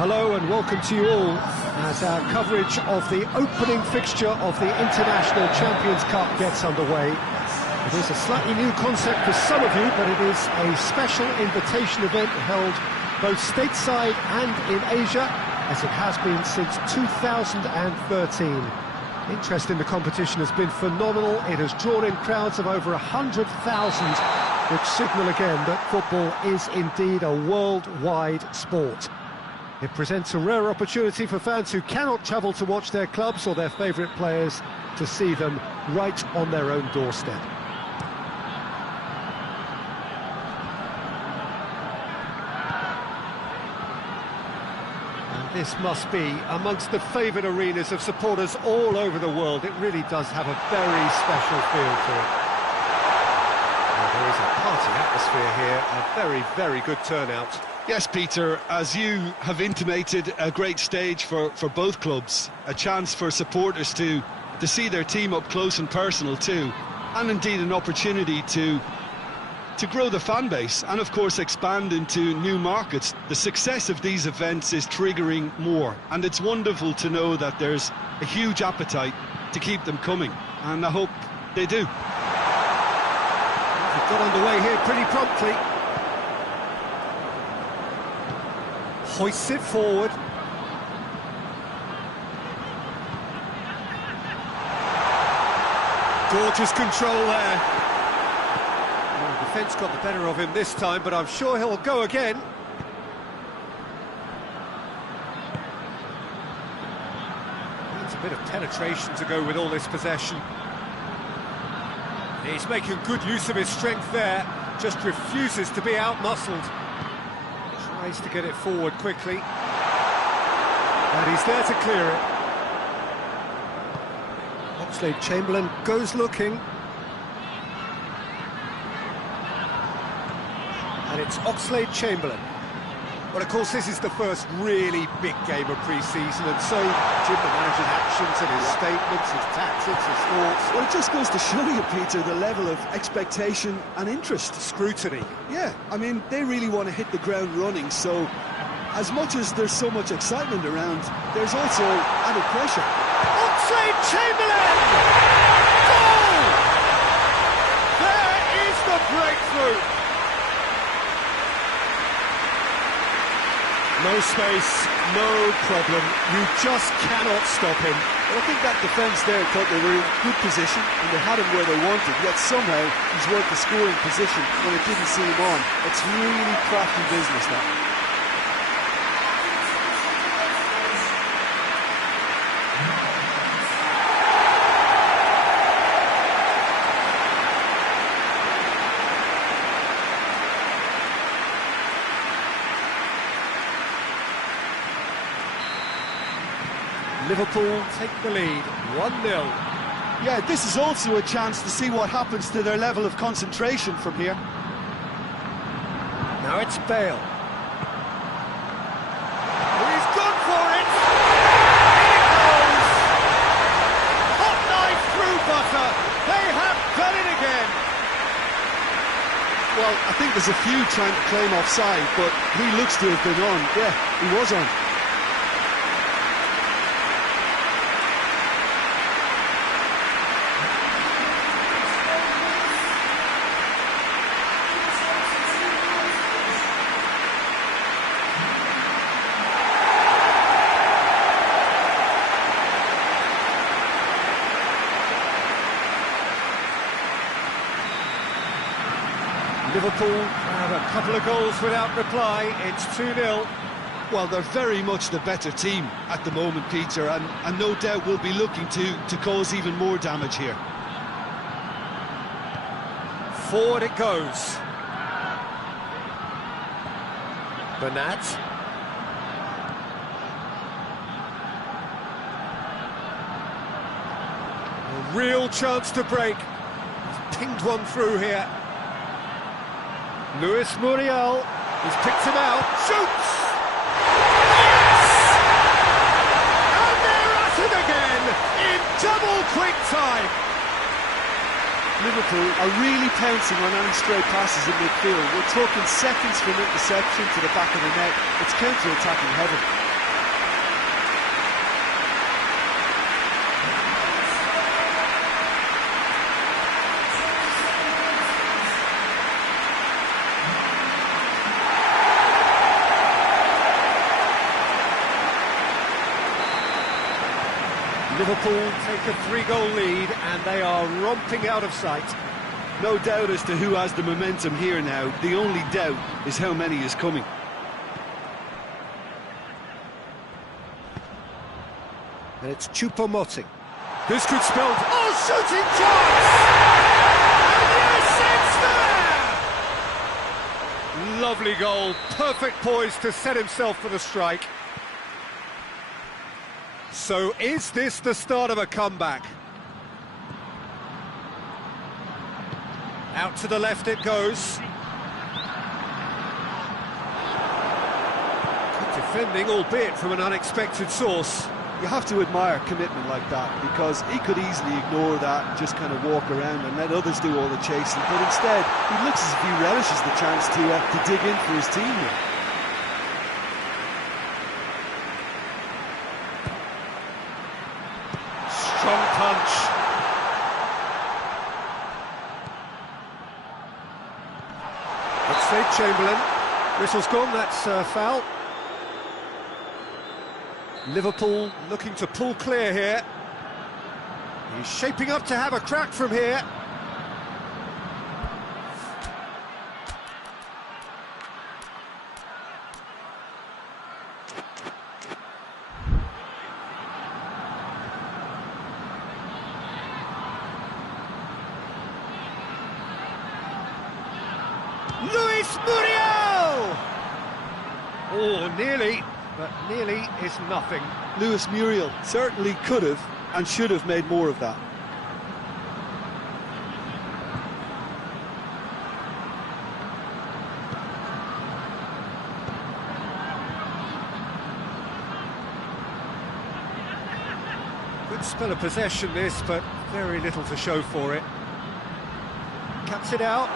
Hello and welcome to you all as our coverage of the opening fixture of the International Champions Cup gets underway. It is a slightly new concept for some of you, but it is a special invitation event held both stateside and in Asia, as it has been since 2013. Interest in the competition has been phenomenal. It has drawn in crowds of over 100,000, which signal again that football is indeed a worldwide sport. It presents a rare opportunity for fans who cannot travel to watch their clubs or their favourite players to see them right on their own doorstep. And this must be amongst the favoured arenas of supporters all over the world. It really does have a very special feel to it. Well, there is a party atmosphere here, a very, very good turnout. Yes, Peter, as you have intimated, a great stage for both clubs. A chance for supporters to see their team up close and personal too. And indeed an opportunity to grow the fan base and of course expand into new markets. The success of these events is triggering more, and it's wonderful to know that there's a huge appetite to keep them coming, and I hope they do. We've got underway here pretty promptly. Hoists it forward. Gorgeous control there. Well, the defence got the better of him this time, but I'm sure he'll go again. Needs a bit of penetration to go with all this possession. He's making good use of his strength there, just refuses to be out-muscled. Tries to get it forward quickly, and he's there to clear it. Oxlade-Chamberlain goes looking, and it's Oxlade-Chamberlain. Well, of course, this is the first really big game of pre-season, and so Jim, the manager's actions and his statements, his tactics, his thoughts. Well, it just goes to show you, Peter, the level of expectation and interest. Scrutiny. Yeah, I mean, they really want to hit the ground running, so as much as there's so much excitement around, there's also added pressure. Oxlade-Chamberlain! Goal! There is the breakthrough! No space, no problem. You just cannot stop him. Well, I think that defence there thought they were in good position and they had him where they wanted, yet somehow he's worked the scoring position when it didn't see him on. It's really crafty business now. Liverpool take the lead, 1-0. Yeah, this is also a chance to see what happens to their level of concentration from here. Now it's Bale. He's gone for it! In it goes! Hot knife through butter! They have done it again! Well, I think there's a few trying to claim offside, but he looks to have been on. Yeah, he was on. Liverpool have a couple of goals without reply. It's 2-0. Well, they're very much the better team at the moment, Peter, and no doubt will be looking to cause even more damage here. Forward it goes. Bernat. A real chance to break. He's pinged one through here. Luis Muriel, he's picked him out, shoots! Yes! And they're at it again, in double quick time! Liverpool are really pouncing on any stray passes in midfield. We're talking seconds from interception to the back of the net. It's counter-attacking heaven. Liverpool take a 3-goal lead and they are romping out of sight. No doubt as to who has the momentum here now. The only doubt is how many is coming. And it's Choupo-Moting. This could spell... Oh, shooting chance! And yes, it's there! Lovely goal, perfect poise to set himself for the strike. So is this the start of a comeback? Out to the left it goes. Good defending, albeit from an unexpected source. You have to admire commitment like that, because he could easily ignore that and just kind of walk around and let others do all the chasing, but instead he looks as if he relishes the chance to dig in for his team here. Strong punch. Let's say Chamberlain. Whistle's gone, that's foul. Liverpool looking to pull clear here. He's shaping up to have a crack from here. Luis Muriel! Oh, nearly, but nearly is nothing. Luis Muriel certainly could have and should have made more of that. Good spell of possession this, but very little to show for it. Cuts it out.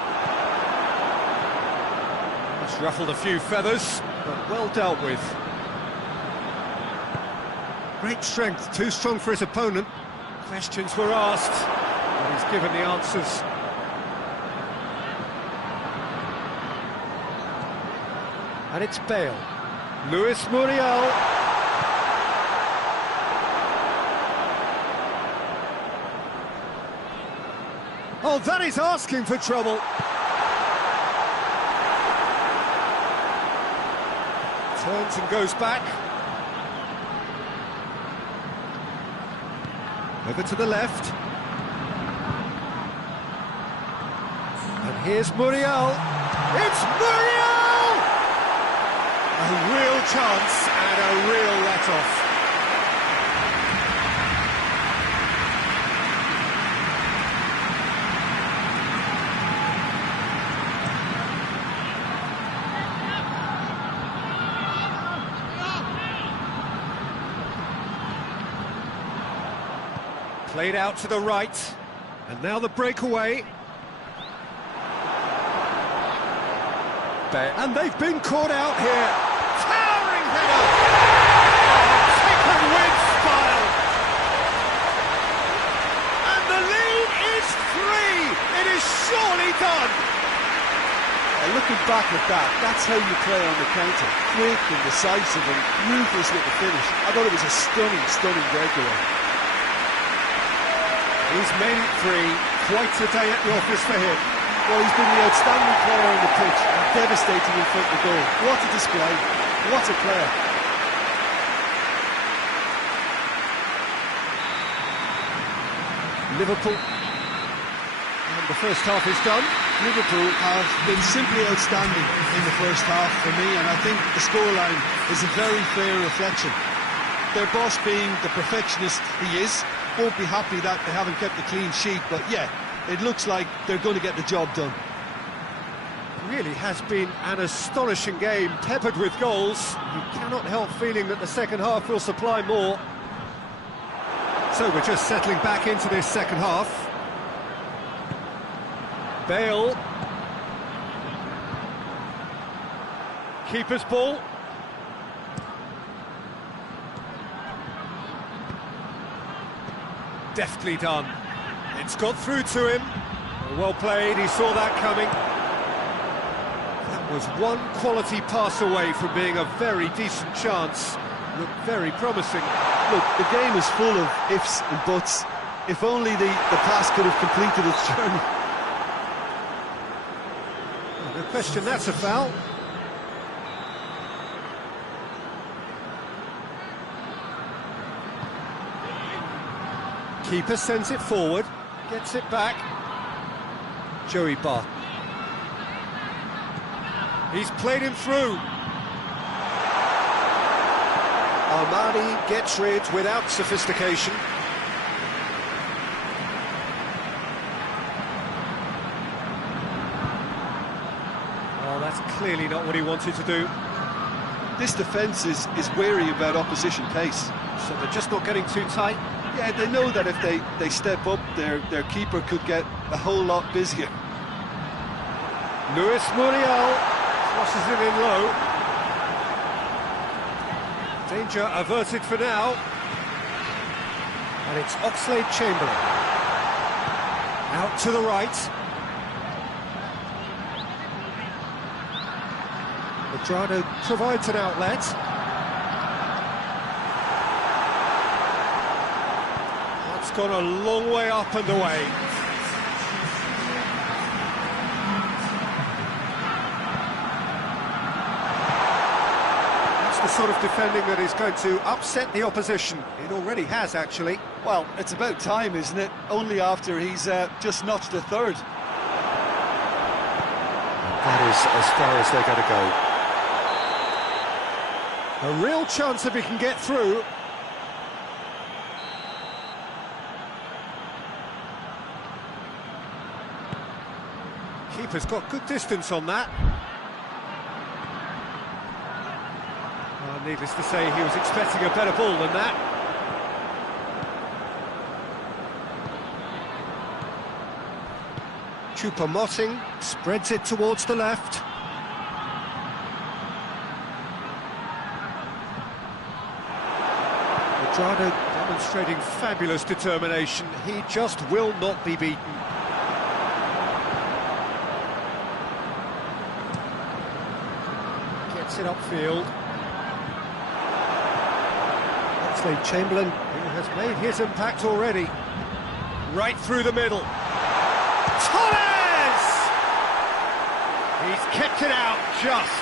It's ruffled a few feathers, but well dealt with. Great strength, too strong for his opponent. Questions were asked, and he's given the answers. And it's Bale. Luis Muriel. Oh, that is asking for trouble. Turns and goes back. Over to the left. And here's Muriel. It's Muriel! A real chance and a real let-off. Played out to the right, and now the breakaway. And they've been caught out here. Towering header! Kick and win style! And the lead is 3! It is surely done! Looking back at that, that's how you play on the counter. Quick and decisive and ruthless with the finish. I thought it was a stunning, stunning breakaway. He's made it 3, quite a day at the office for him. Well, he's been the outstanding player on the pitch, devastating in front of the goal. What a display, what a player. Liverpool, and the first half is done. Liverpool have been simply outstanding in the first half for me, and I think the scoreline is a very fair reflection. Their boss, being the perfectionist he is, won't be happy that they haven't kept a clean sheet, but yeah, it looks like they're going to get the job done. Really has been an astonishing game, peppered with goals. You cannot help feeling that the second half will supply more. So we're just settling back into this second half. Bale. Keeper's ball. Deftly done. It's got through to him. Well played, he saw that coming. That was one quality pass away from being a very decent chance. Looked very promising. Look, the game is full of ifs and buts. If only the pass could have completed its journey. No question, that's a foul. Keeper sends it forward, gets it back. Joey Barton. He's played him through. Armani gets rid without sophistication. Oh, that's clearly not what he wanted to do. This defence is wary about opposition pace. So they're just not getting too tight. Yeah, they know that if they step up, their keeper could get a whole lot busier. Luis Muriel crosses it in low. Danger averted for now. And it's Oxlade-Chamberlain. Out to the right. Medrano provides an outlet. That's gone a long way up and away. That's the sort of defending that is going to upset the opposition. It already has, actually. Well, it's about time, isn't it? Only after he's just notched a third. That is as far as they're going to go. A real chance if he can get through. Keeper's got good distance on that. Well, needless to say, he was expecting a better ball than that. Choupo-Moting spreads it towards the left. Medrano demonstrating fabulous determination. He just will not be beaten. Gets it upfield. Oxlade-Chamberlain, who has made his impact already. Right through the middle. Torres! He's kept it out just.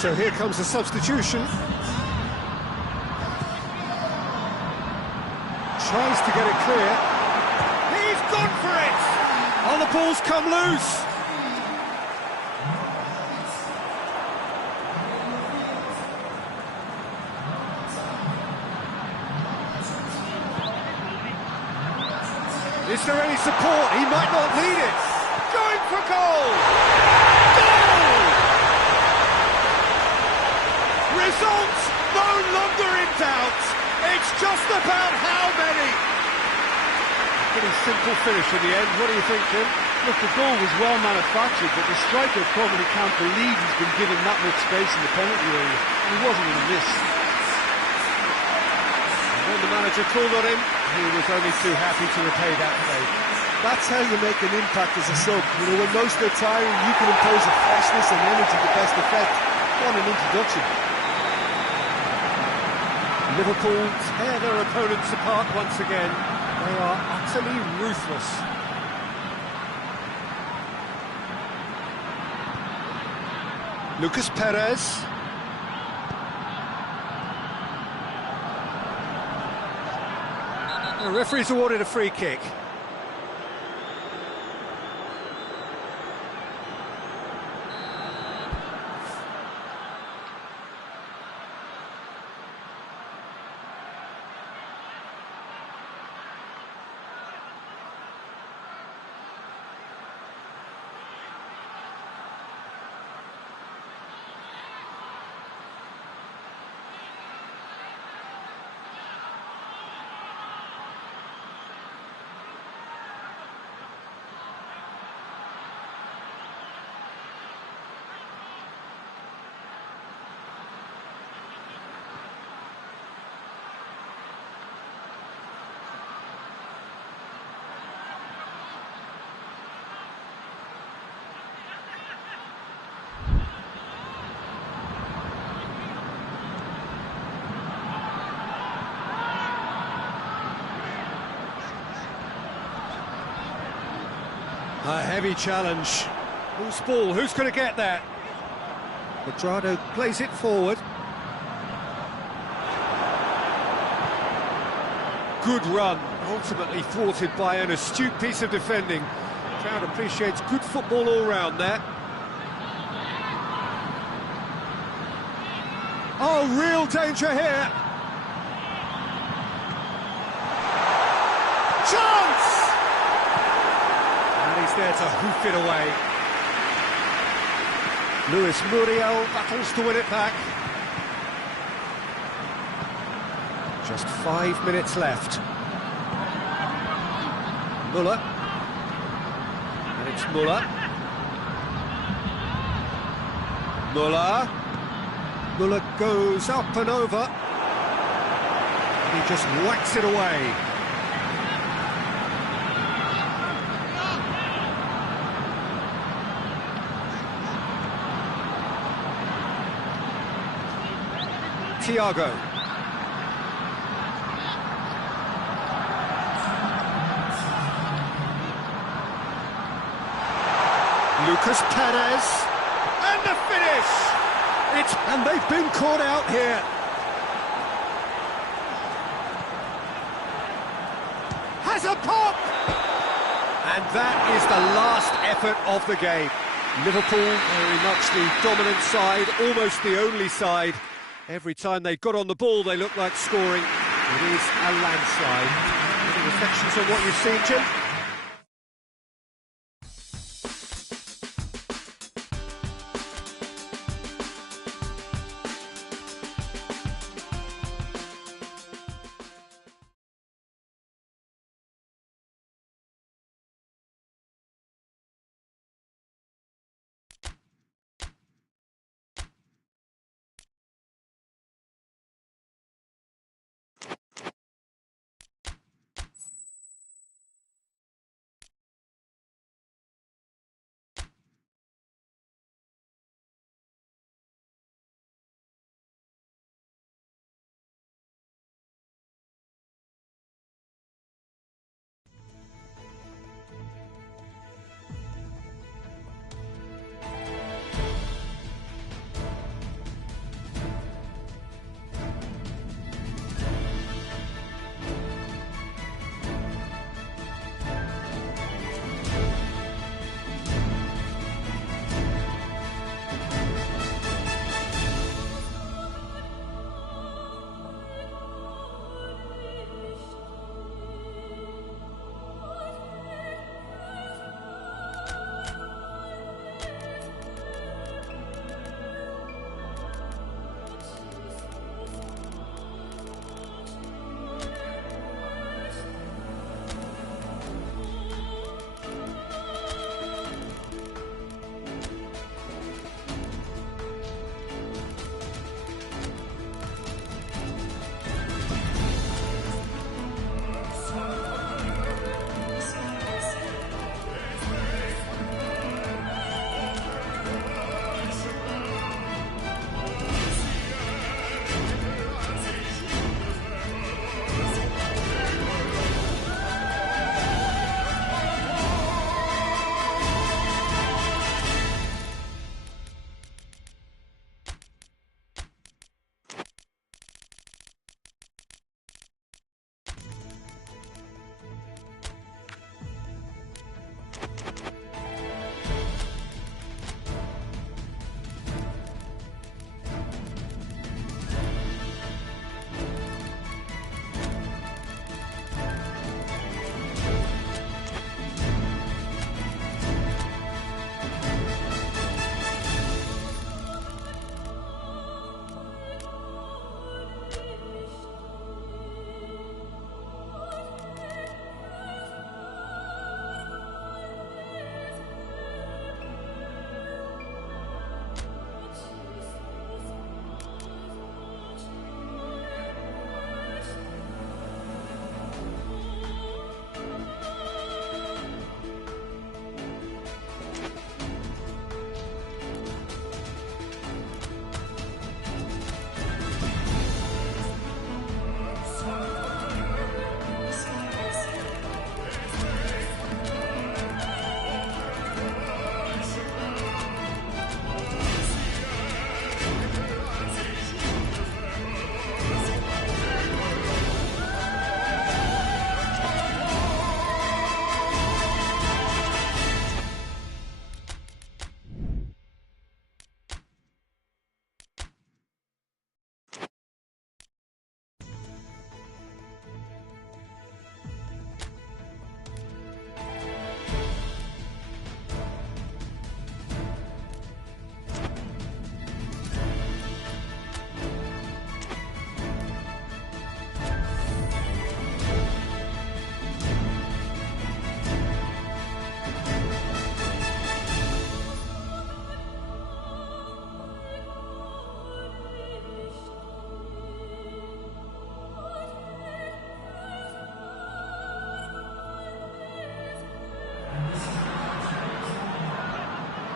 So here comes the substitution. Tries to get it clear. He's gone for it! Oh, the ball's come loose! Is there any support? He might not need it! Going for goal! Results no longer in doubt. It's just about how many. Pretty simple finish in the end. What do you think, Jim? Look, the goal was well manufactured, but the striker probably can't believe he's been given that much space in the penalty area. He wasn't going to miss. And when the manager called on him, he was only too happy to repay that favour. That's how you make an impact as a sub. You know, when most are tiring, you can impose a freshness and energy to best effect. What an introduction. Liverpool tear their opponents apart once again. They are utterly ruthless. Lucas Perez. The referee's awarded a free kick. A heavy challenge. Whose ball? Who's going to get that? Cuadrado plays it forward. Good run, ultimately thwarted by an astute piece of defending. Crowd appreciates good football all round there. Oh, real danger here. Chance! And he's there to hoof it away. Luis Muriel battles to win it back. Just 5 minutes left. Muller. And it's Muller. Muller. Muller goes up and over. And he just whacks it away. Thiago. Lucas Perez, and the finish! And they've been caught out here. Has a pop! And that is the last effort of the game. Liverpool very much the dominant side, almost the only side. Every time they got on the ball, they looked like scoring. It is a landslide. Any reflections on what you've seen, Jim?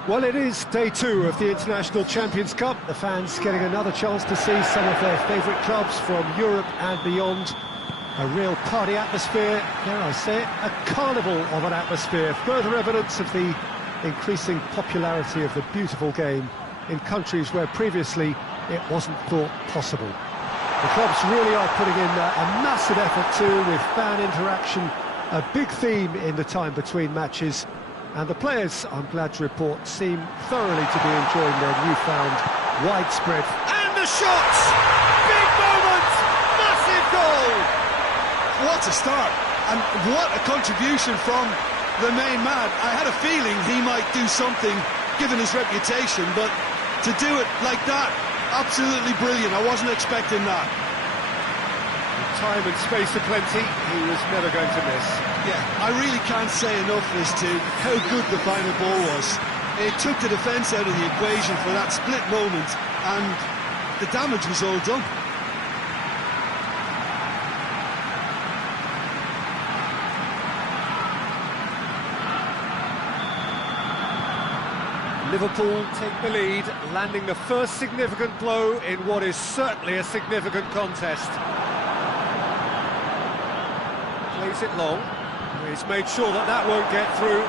Well, it is day two of the International Champions Cup. The fans getting another chance to see some of their favourite clubs from Europe and beyond. A real party atmosphere, dare I say it, a carnival of an atmosphere. Further evidence of the increasing popularity of the beautiful game in countries where previously it wasn't thought possible. The clubs really are putting in a massive effort too, with fan interaction, a big theme in the time between matches. And the players, I'm glad to report, seem thoroughly to be enjoying their newfound widespread. And the shots! Big moment! Massive goal! What a start! And what a contribution from the main man. I had a feeling he might do something, given his reputation, but to do it like that, absolutely brilliant. I wasn't expecting that. Time and space aplenty, he was never going to miss. Yeah, I really can't say enough as to how good the final ball was. It took the defence out of the equation for that split moment, and the damage was all done. Liverpool take the lead, landing the first significant blow in what is certainly a significant contest. Plays it long. He's made sure that that won't get through.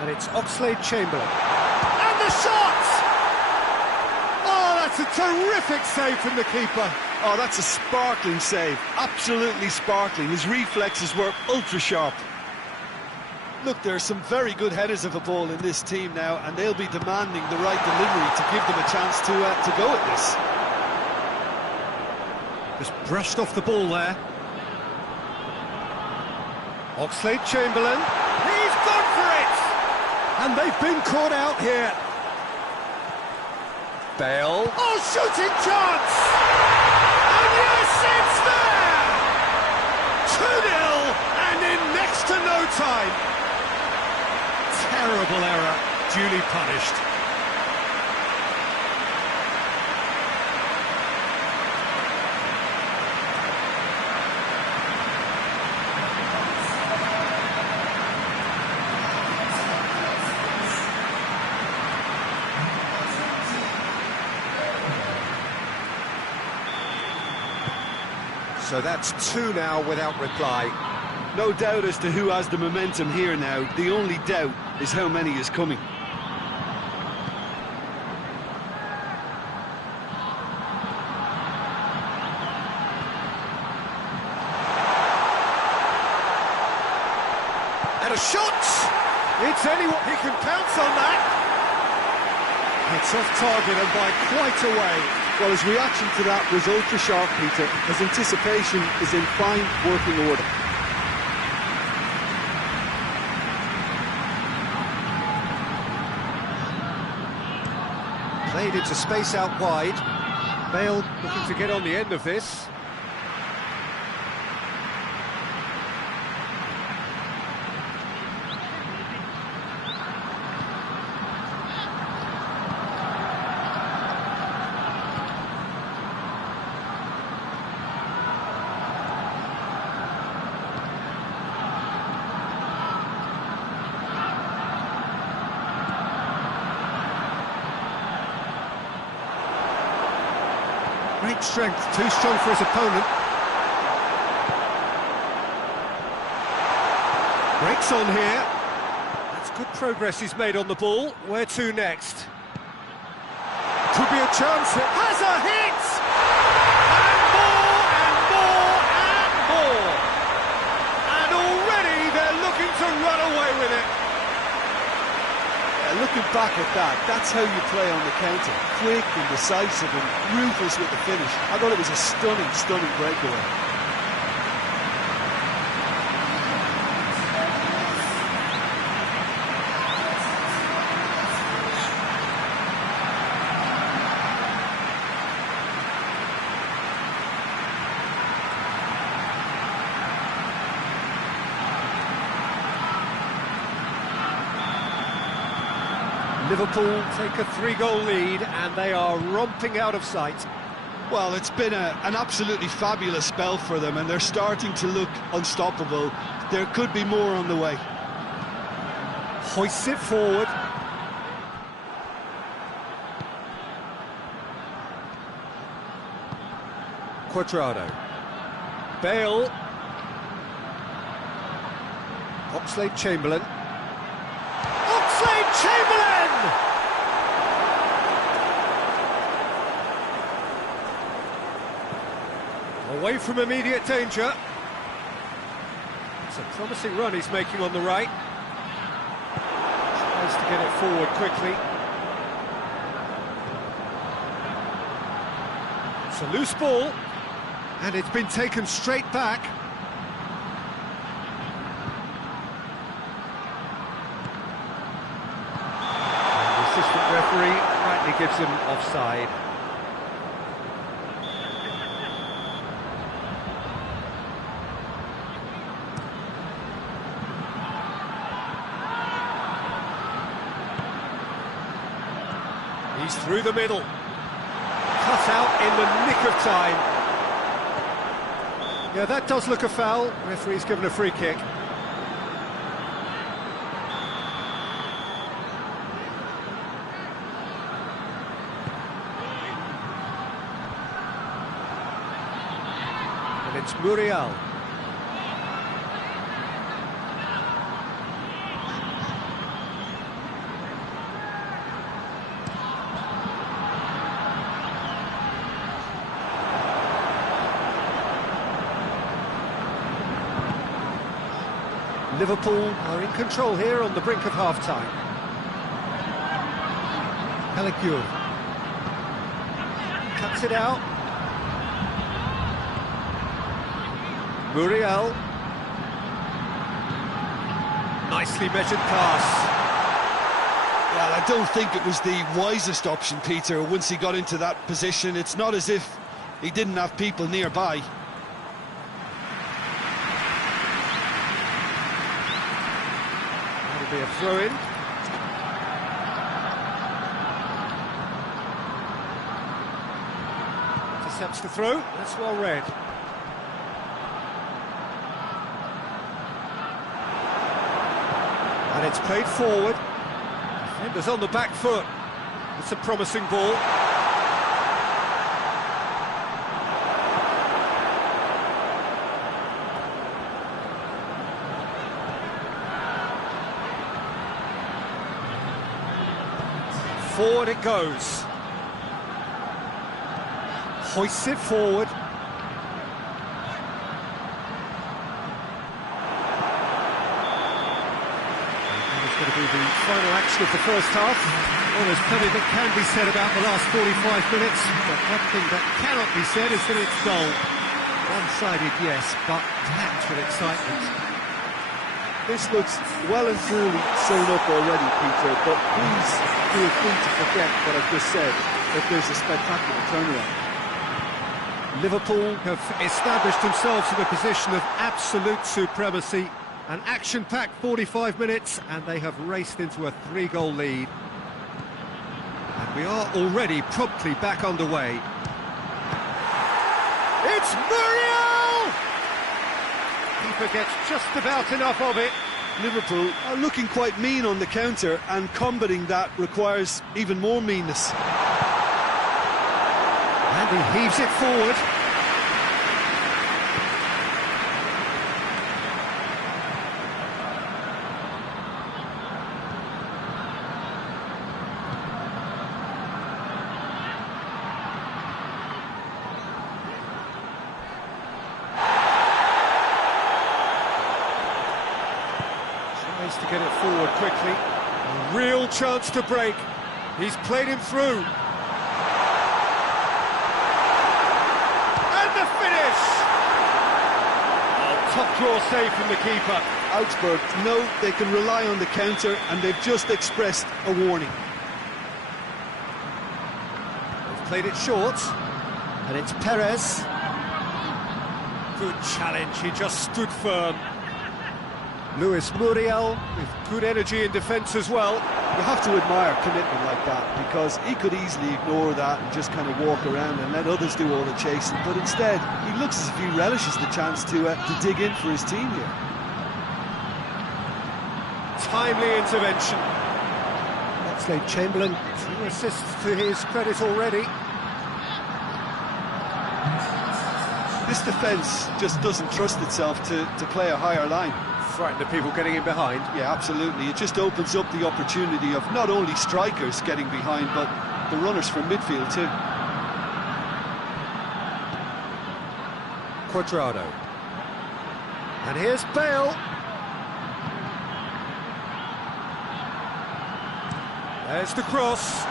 And it's Oxlade-Chamberlain. And the shot! Oh, that's a terrific save from the keeper. Oh, that's a sparkling save. Absolutely sparkling. His reflexes were ultra-sharp. Look, there are some very good headers of a ball in this team now, and they'll be demanding the right delivery to give them a chance to go at this. Just brushed off the ball there. Oxlade-Chamberlain. He's gone for it! And they've been caught out here. Bale. Oh, shooting chance! And yes, it's there! 2-0, and in next to no time. Terrible error, duly punished. So that's two now without reply. No doubt as to who has the momentum here now. The only doubt is how many is coming. And a shot! It's anyone, he can pounce on that! It's off target and by quite a way. Well, his reaction to that was ultra-sharp, Peter. His anticipation is in fine working order. Played into space out wide. Bale looking to get on the end of this. Great strength, too strong for his opponent. Breaks on here. That's good progress he's made on the ball. Where to next? Could be a chance. It has a hit! And more, and more, and more! And already they're looking to run away with it. Looking back at that, that's how you play on the counter. Quick and decisive and ruthless with the finish. I thought it was a stunning, stunning breakaway. Liverpool take a 3-goal lead and they are romping out of sight. Well, it's been an absolutely fabulous spell for them, and they're starting to look unstoppable. There could be more on the way. Hoists it forward. Cuadrado. Bale. Oxlade-Chamberlain. Oxlade-Chamberlain! Away from immediate danger. It's a promising run he's making on the right. Tries to get it forward quickly. It's a loose ball, and it's been taken straight back. And the assistant referee rightly gives him offside. He's through the middle. Cut out in the nick of time. Yeah, that does look a foul. Referee's given a free kick. And it's Muriel. Liverpool are in control here on the brink of half-time. Caligiuri cuts it out. Muriel. Nicely measured pass. Well, I don't think it was the wisest option, Peter, once he got into that position. It's not as if he didn't have people nearby. Be a throw-in. Intercepts the throw. That's well read. And it's played forward. Defenders on the back foot. It's a promising ball. Forward it goes. Hoists it forward. And it's going to be the final action of the first half. Well, there's plenty that can be said about the last 45 minutes, but one thing that cannot be said is that it's dull. One-sided, yes, but packed with excitement. This looks well and truly sewn up already, Peter, but please feel free to forget what I've just said, that there's a spectacular turnaround. Liverpool have established themselves in a position of absolute supremacy. An action-packed 45 minutes, and they have raced into a 3-goal lead. And we are already promptly back underway. It's Muriel! Keeper gets just about enough of it. Liverpool are looking quite mean on the counter, and combating that requires even more meanness. And he heaves it forward. Tries to get it forward quickly. A real chance to break. He's played him through. And the finish! Oh, top draw save from the keeper. Augsburg know they can rely on the counter, and they've just expressed a warning. They've played it short. And it's Perez. Good challenge, he just stood firm. Luis Muriel with good energy in defence as well. You have to admire commitment like that, because he could easily ignore that and just kind of walk around and let others do all the chasing, but instead he looks as if he relishes the chance to dig in for his team here. Timely intervention. Oxlade-Chamberlain, 2 assists to his credit already. This defence just doesn't trust itself to play a higher line. Frightened of people getting in behind. Yeah, absolutely. It just opens up the opportunity of not only strikers getting behind, but the runners from midfield too. Cuadrado. And here's Bale. There's the cross.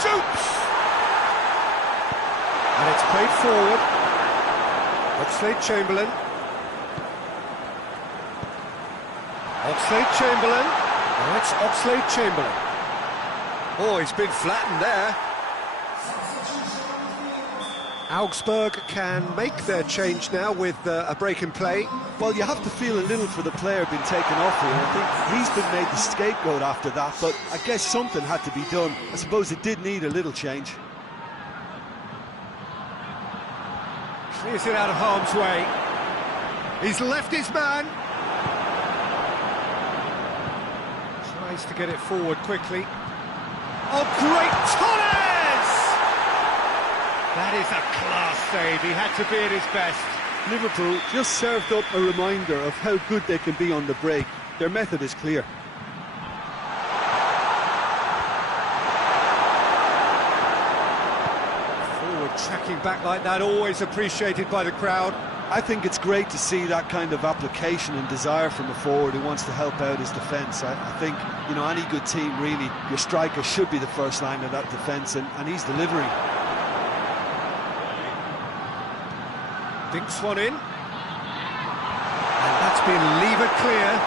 Shoots! And it's played forward. Oxlade-Chamberlain. Oxlade-Chamberlain. Now it's Oxlade-Chamberlain. Oh, he's been flattened there. Augsburg can make their change now with a break in play. Well, you have to feel a little for the player being taken off here. I think he's been made the scapegoat after that, but I guess something had to be done. I suppose it did need a little change. Clears it out of harm's way. He's left his man. Tries to get it forward quickly. Oh, great Torres! That is a class save. He had to be at his best. Liverpool just served up a reminder of how good they can be on the break. Their method is clear. Forward tracking back like that, always appreciated by the crowd. I think it's great to see that kind of application and desire from a forward who wants to help out his defence. I think, you know, any good team, really, your striker should be the first line of that defence, and he's delivering. Dinks one in. And that's been levered clear.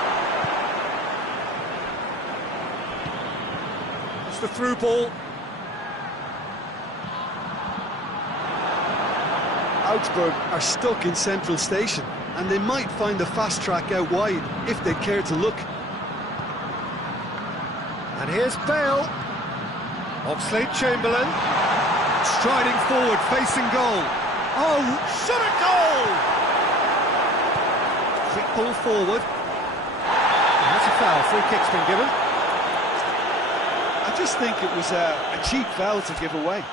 It's the through ball. Augsburg are stuck in central station, and they might find a fast track out wide if they care to look. And here's Bale. Oxlade-Chamberlain. Striding forward, facing goal. Oh, shot a goal! Quick ball forward. And that's a foul. Free kick's been given. I just think it was a cheap foul to give away.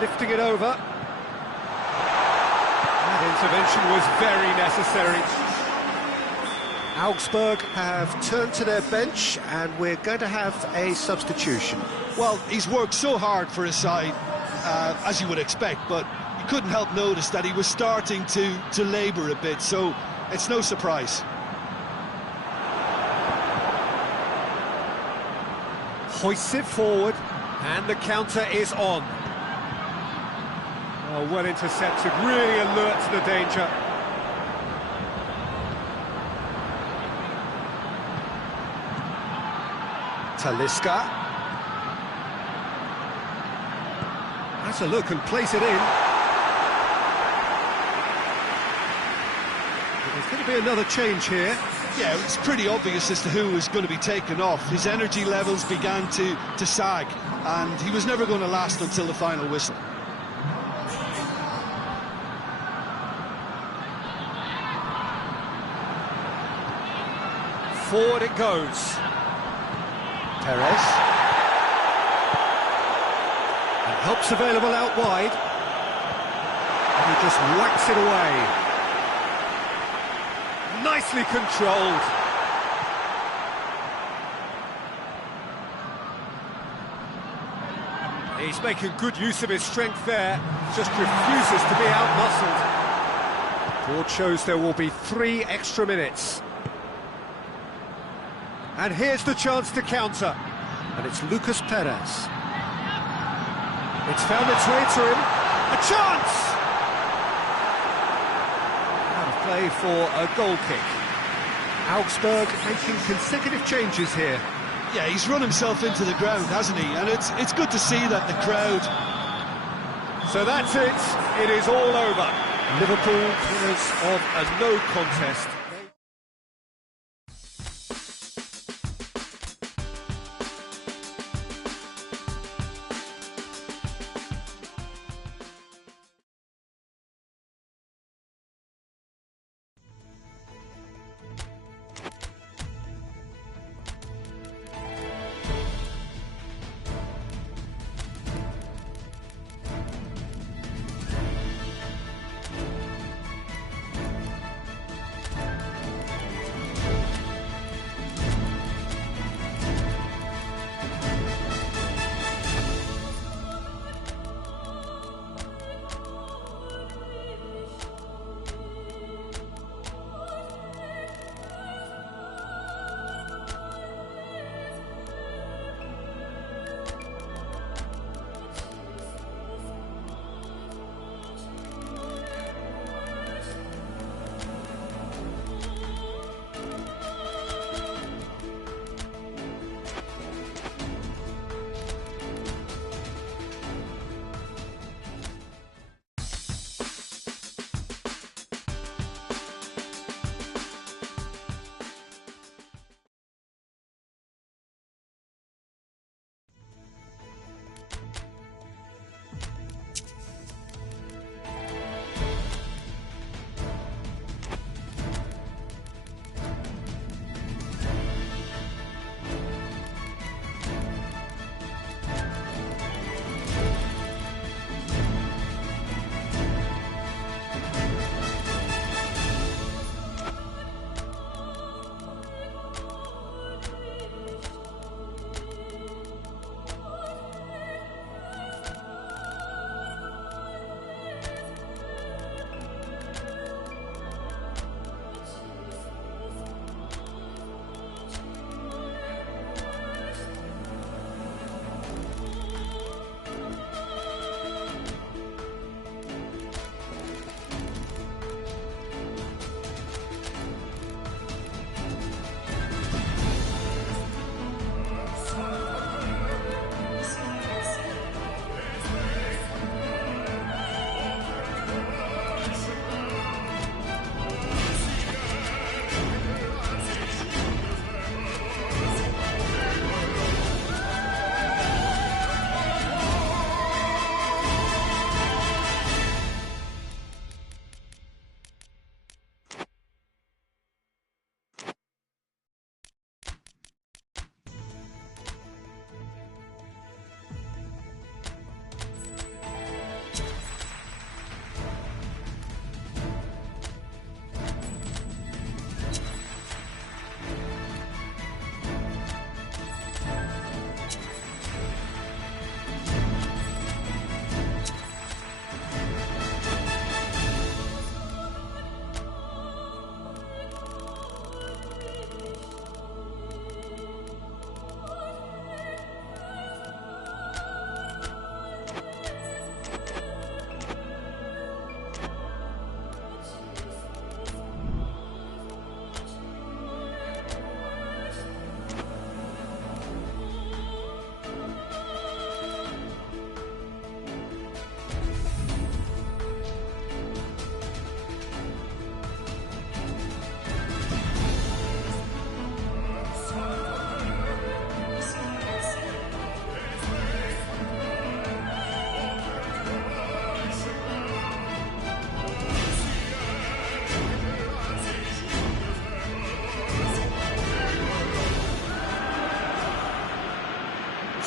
Lifting it over. That intervention was very necessary. Augsburg have turned to their bench, and we're going to have a substitution. Well, he's worked so hard for his side, as you would expect, but you couldn't help notice that he was starting to labour a bit, so it's no surprise. Hoists it forward, and the counter is on. Oh, well intercepted, really alert to the danger. Talisca. Has a look and place it in. There's going to be another change here. Yeah, it's pretty obvious as to who was going to be taken off. His energy levels began to sag, and he was never going to last until the final whistle. forward it goes. Perez. And help's available out wide. And he just whacks it away. Nicely controlled. He's making good use of his strength there, just refuses to be out-muscled. Board shows there will be 3 extra minutes. And here's the chance to counter. And it's Lucas Perez. It's found its way to him. A chance! Out of play for a goal kick. Augsburg making consecutive changes here. Yeah, he's run himself into the ground, hasn't he? And it's good to see that the crowd... So that's it. It is all over. Liverpool winners of a no contest.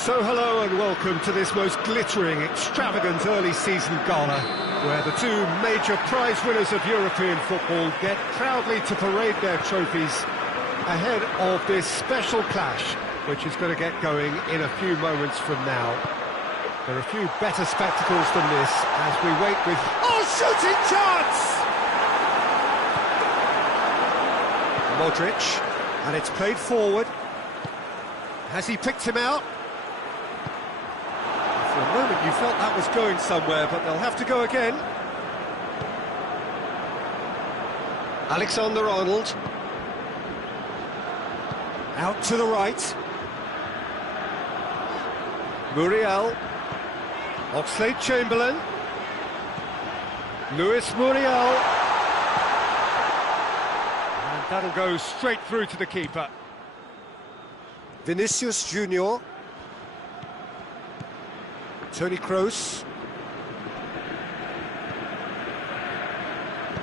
So hello and welcome to this most glittering, extravagant early season gala, where the two major prize winners of European football get proudly to parade their trophies ahead of this special clash, which is going to get going in a few moments from now. There are a few better spectacles than this as we wait with... Oh, shooting chance! Modric, and it's played forward. Has he picked him out? For a moment you felt that was going somewhere, but they'll have to go again. Alexander-Arnold. Out to the right. Muriel. Oxlade-Chamberlain. Luis Muriel. And that'll go straight through to the keeper. Vinicius Junior. Toni Kroos.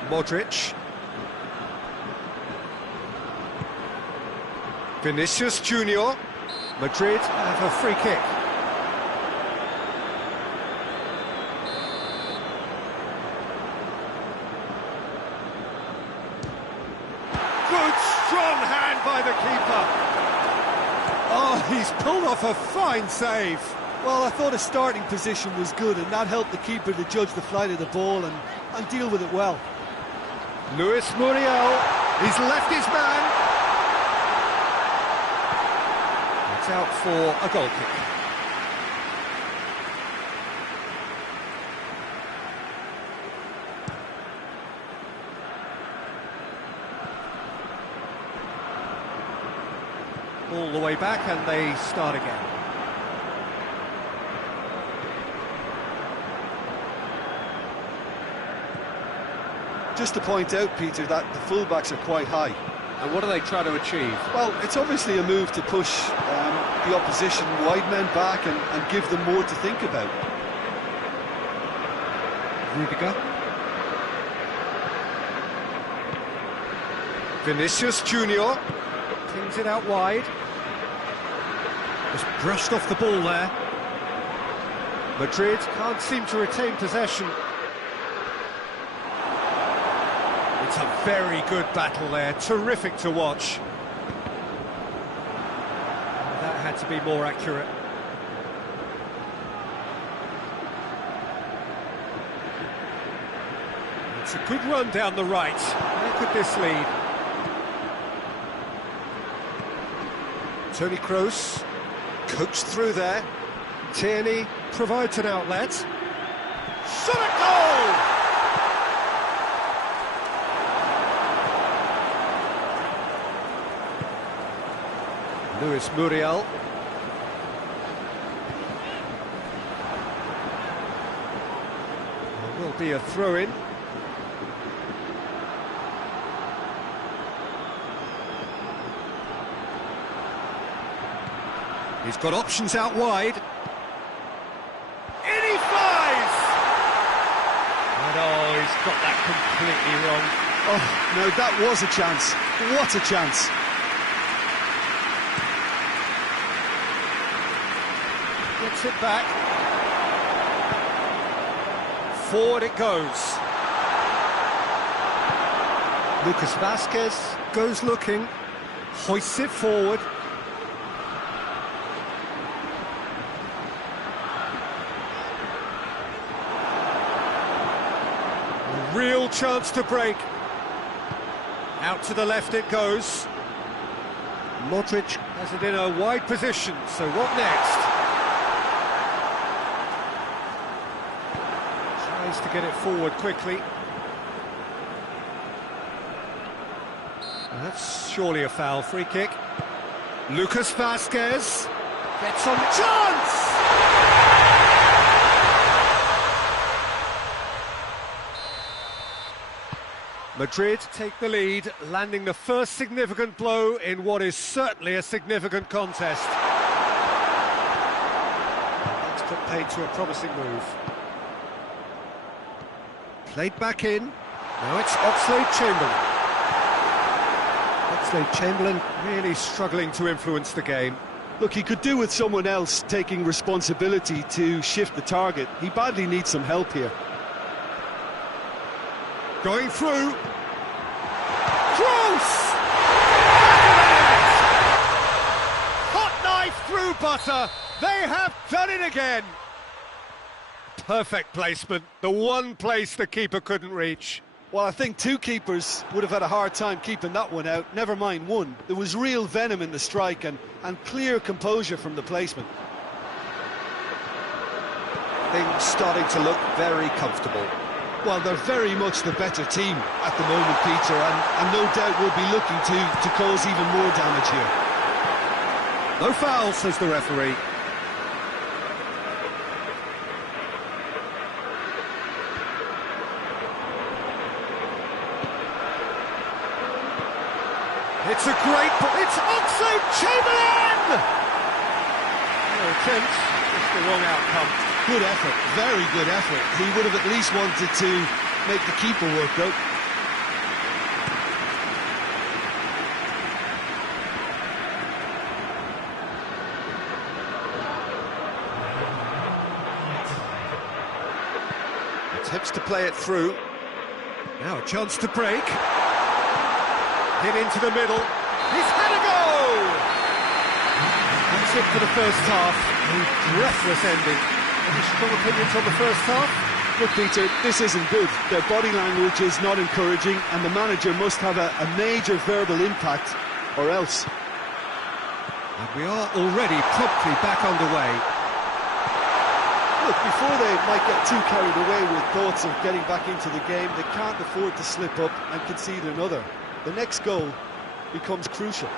Modric. Vinicius Junior. Madrid have a free kick. Good strong hand by the keeper. Oh, he's pulled off a fine save. Well, I thought his starting position was good, and that helped the keeper to judge the flight of the ball and deal with it well. Luis Muriel, he's left his man. It's out for a goal kick. All the way back, and they start again. Just to point out, Peter, that the fullbacks are quite high. And what are they trying to achieve? Well, it's obviously a move to push the opposition wide men back and give them more to think about. Rudiger. Vinicius Junior. Pings it out wide. Just brushed off the ball there. Madrid can't seem to retain possession. It's a very good battle there, terrific to watch. That had to be more accurate. It's a good run down the right. Where could this lead? Toni Kroos, coached through there. Tierney provides an outlet. Shot at goal! Luis Muriel. There will be a throw-in. He's got options out wide. In he flies! And oh, he's got that completely wrong. Oh, no, that was a chance. What a chance. Gets it back. Forward it goes. Lucas Vazquez goes looking, hoists it forward. A real chance to break. Out to the left it goes. Modric has it in a wide position, so what next? To get it forward quickly. That's surely a foul. Free kick. Lucas Vazquez gets on the chance! Madrid take the lead, landing the first significant blow in what is certainly a significant contest. That's put paid to a promising move. Played back in. Now it's Oxlade-Chamberlain. Oxlade-Chamberlain really struggling to influence the game. Look, he could do with someone else taking responsibility to shift the target. He badly needs some help here. Going through. Cross! Hot knife through butter. They have done it again. Perfect placement. The one place the keeper couldn't reach. Well, I think two keepers would have had a hard time keeping that one out, never mind one. There was real venom in the strike and clear composure from the placement. Things starting to look very comfortable. Well, they're very much the better team at the moment, Peter, and no doubt will be looking to cause even more damage here. No foul, says the referee. It's a great... It's Oxlade-Chamberlain! No attempt, just the wrong outcome. Good effort, very good effort. He would have at least wanted to make the keeper work, though. Attempts to play it through. Now a chance to break. Hit into the middle. He's had a go! That's it for the first half. A breathless ending. Any strong opinions on the first half? Look, Peter, this isn't good. Their body language is not encouraging, and the manager must have a major verbal impact, or else. And we are already promptly back underway. Look, before they might get too carried away with thoughts of getting back into the game, they can't afford to slip up and concede another. The next goal becomes crucial.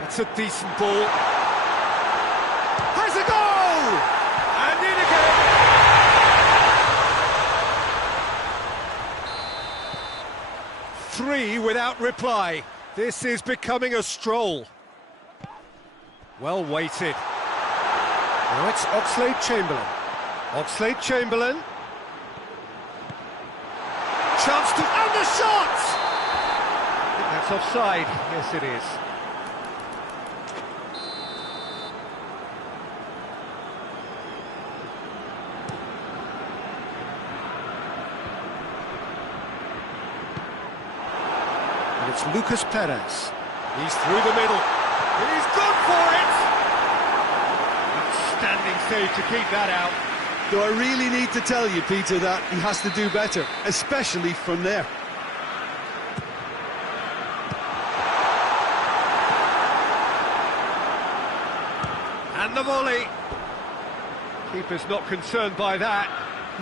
That's a decent ball. Has a goal! And in again! 3 without reply. This is becoming a stroll. Well weighted. Now it's Oxlade-Chamberlain. Oxlade-Chamberlain. Chance to... and the shot! I think that's offside. Yes, it is. And it's Lucas Perez. He's through the middle. He's gone for it! Outstanding save to keep that out. Do I really need to tell you, Peter, that he has to do better, especially from there? And the volley. Keeper's not concerned by that.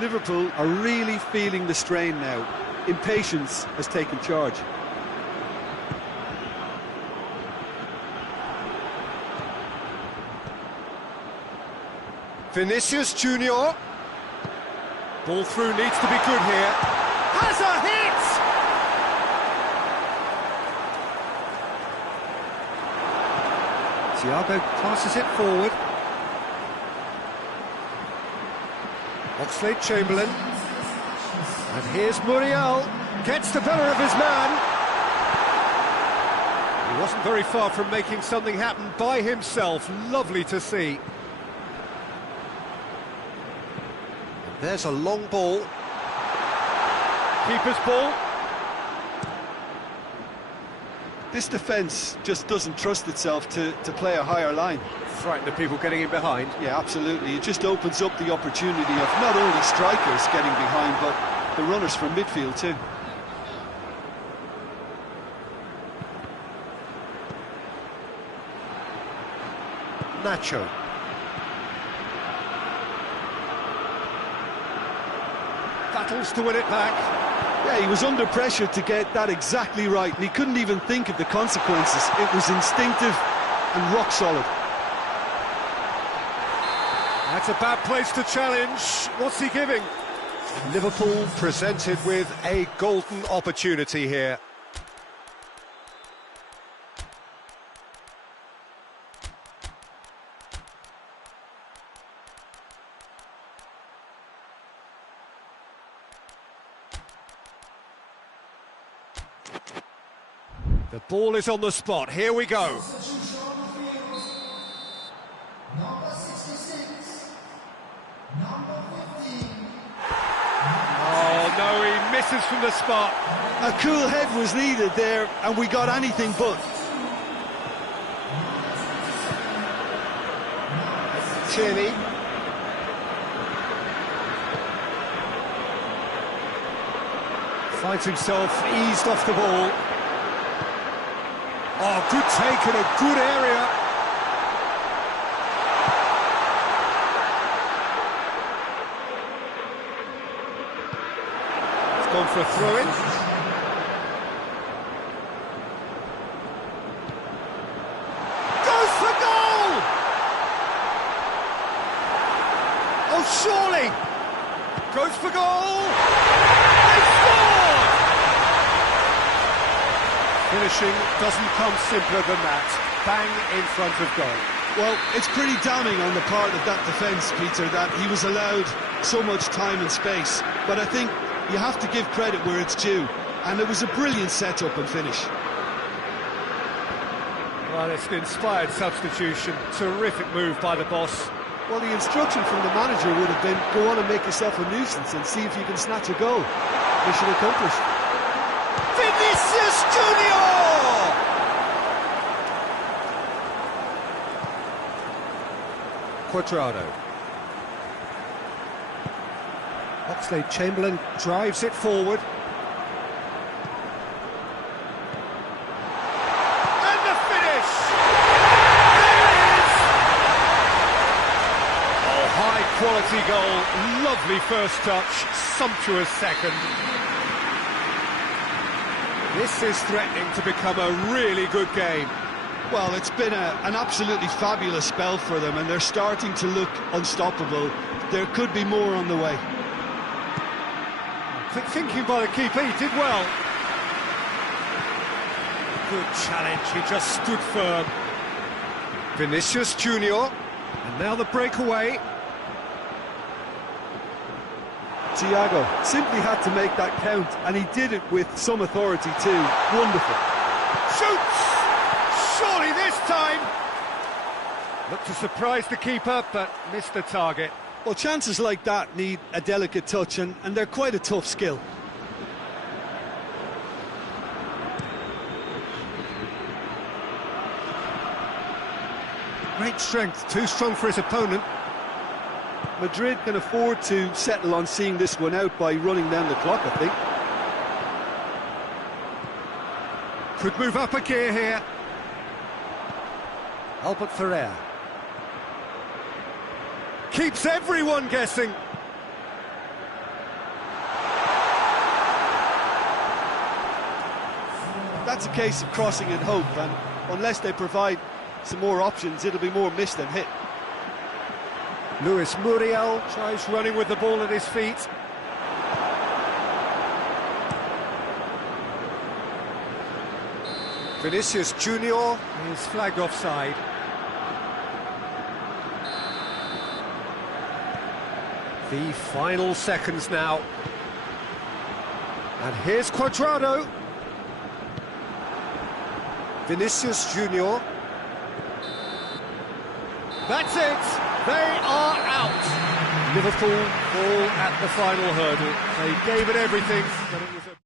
Liverpool are really feeling the strain now. Impatience has taken charge. Vinicius Junior. Ball through needs to be good here. Has a hit! Thiago passes it forward. Oxlade-Chamberlain. And here's Muriel. Gets the better of his man. He wasn't very far from making something happen by himself. Lovely to see. There's a long ball. Keeper's ball. This defence just doesn't trust itself to play a higher line. Frightened of people getting in behind. Yeah, absolutely. It just opens up the opportunity of not only strikers getting behind, but the runners from midfield too. Nacho. Battles to win it back. Yeah, he was under pressure to get that exactly right, and he couldn't even think of the consequences. It was instinctive and rock solid. That's a bad place to challenge. What's he giving? Liverpool presented with a golden opportunity here. The ball is on the spot, here we go. Oh no, he misses from the spot. A cool head was needed there, and we got anything but. Tierney. Finds himself eased off the ball. Oh, good take in a good area. It's gone for a throw-in. Goes for goal! Oh, surely! Goes for goal! They scored! Finishing doesn't come simpler than that. Bang in front of goal. Well, it's pretty damning on the part of that defence, Peter, that he was allowed so much time and space. But I think you have to give credit where it's due, and it was a brilliant setup and finish. Well, it's an inspired substitution. Terrific move by the boss. Well, the instruction from the manager would have been, go on and make yourself a nuisance and see if you can snatch a goal. Mission accomplished. Vinicius Junior! Cuadrado. Oxlade-Chamberlain drives it forward. And the finish! There it is! Oh, high-quality goal. Lovely first touch, sumptuous second. This is threatening to become a really good game. Well, it's been an absolutely fabulous spell for them, and they're starting to look unstoppable. There could be more on the way. Quick thinking by the keeper, he did well. Good challenge, he just stood firm. Vinicius Junior, and now the breakaway. Thiago simply had to make that count, and he did it with some authority too. Wonderful. Shoots! Surely this time! Looked to surprise the keeper, but missed the target. Well, chances like that need a delicate touch, and they're quite a tough skill. Great strength, too strong for his opponent. Madrid can afford to settle on seeing this one out by running down the clock, I think. Could move up a gear here. Albert Ferrer. Keeps everyone guessing. That's a case of crossing in hope, and unless they provide some more options, it'll be more miss than hit. Luis Muriel tries running with the ball at his feet. Vinicius Junior is flagged offside. The final seconds now. And here's Cuadrado. Vinicius Junior. That's it. They are out. Liverpool fall at the final hurdle. They gave it everything, but it was a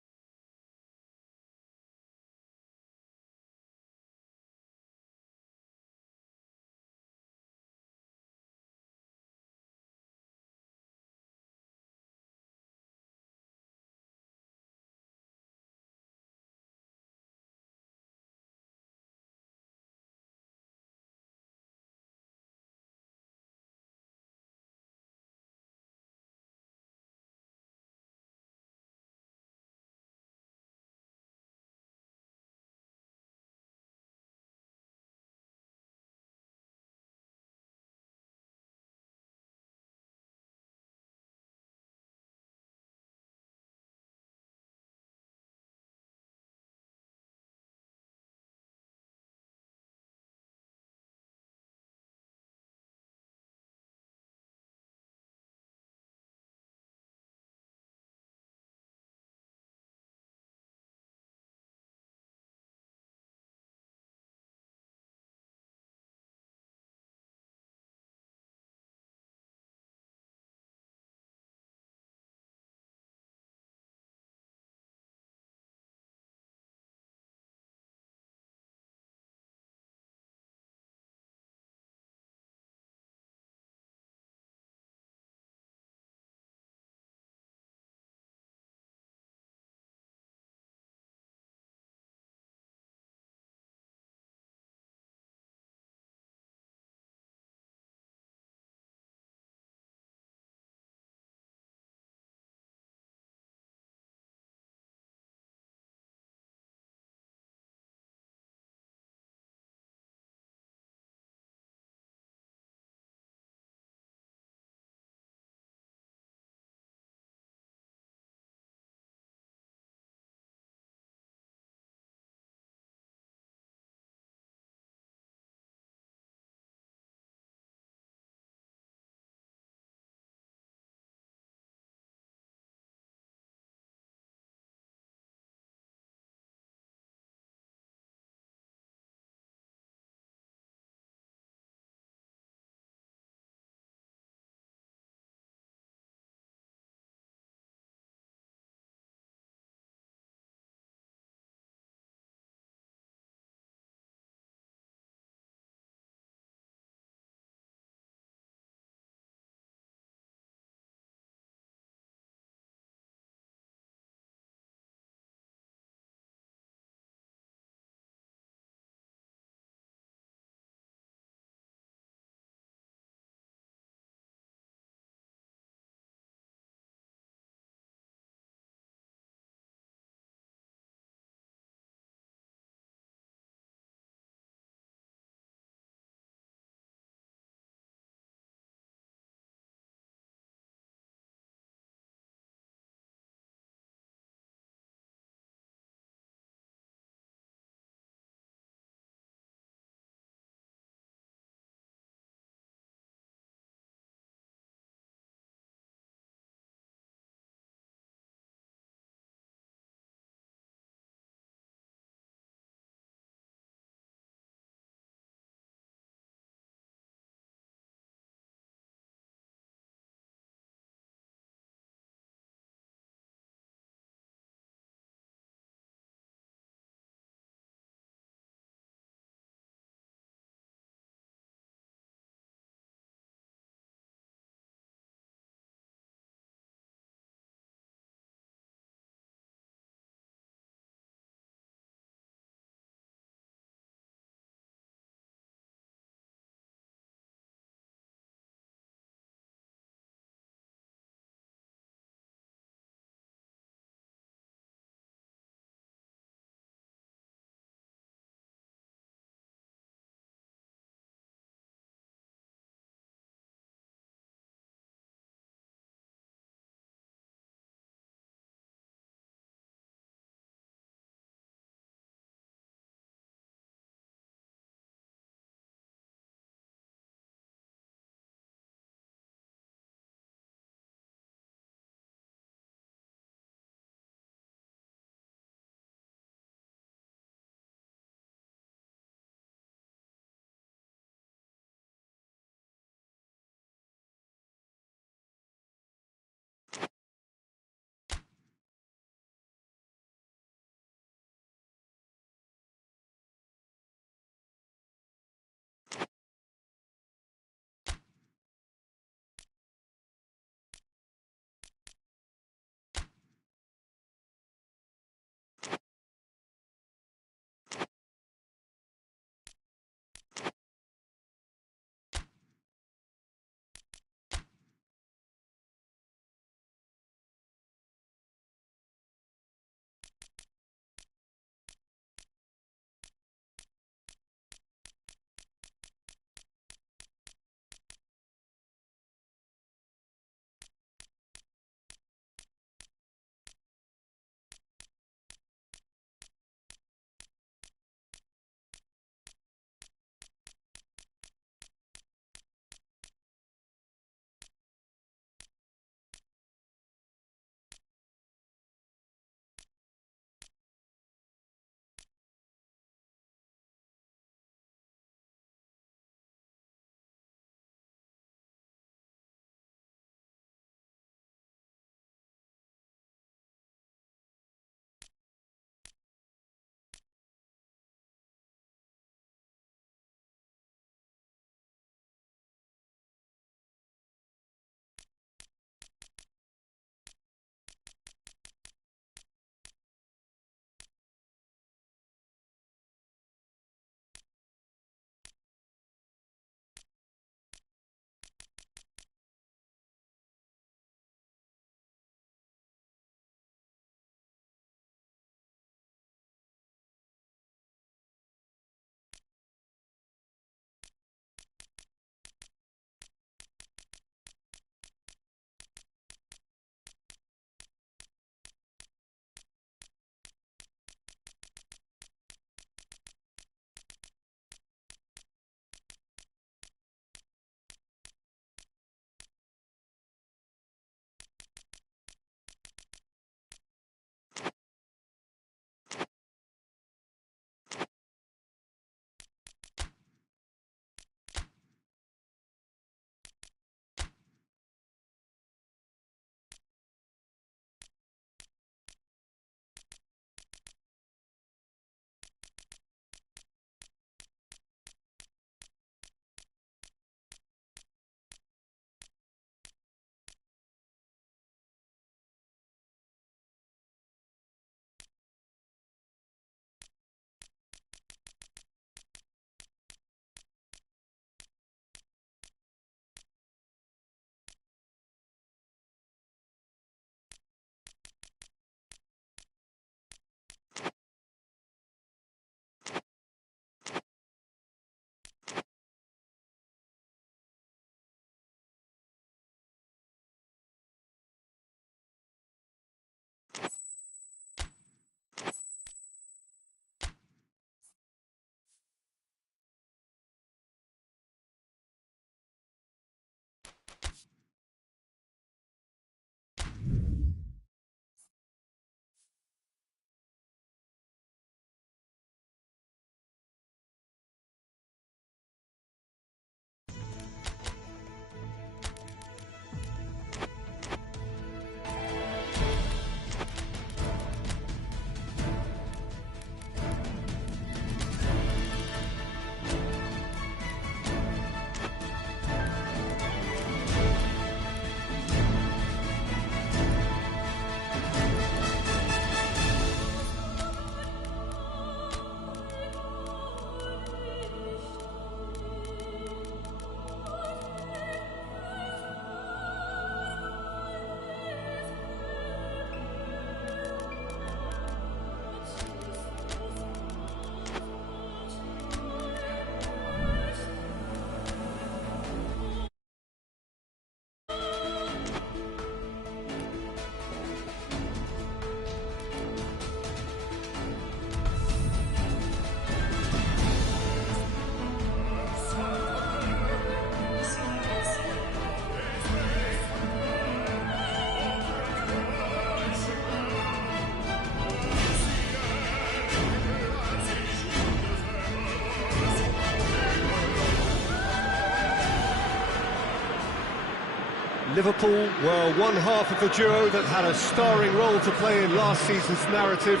Liverpool were one half of the duo that had a starring role to play in last season's narrative.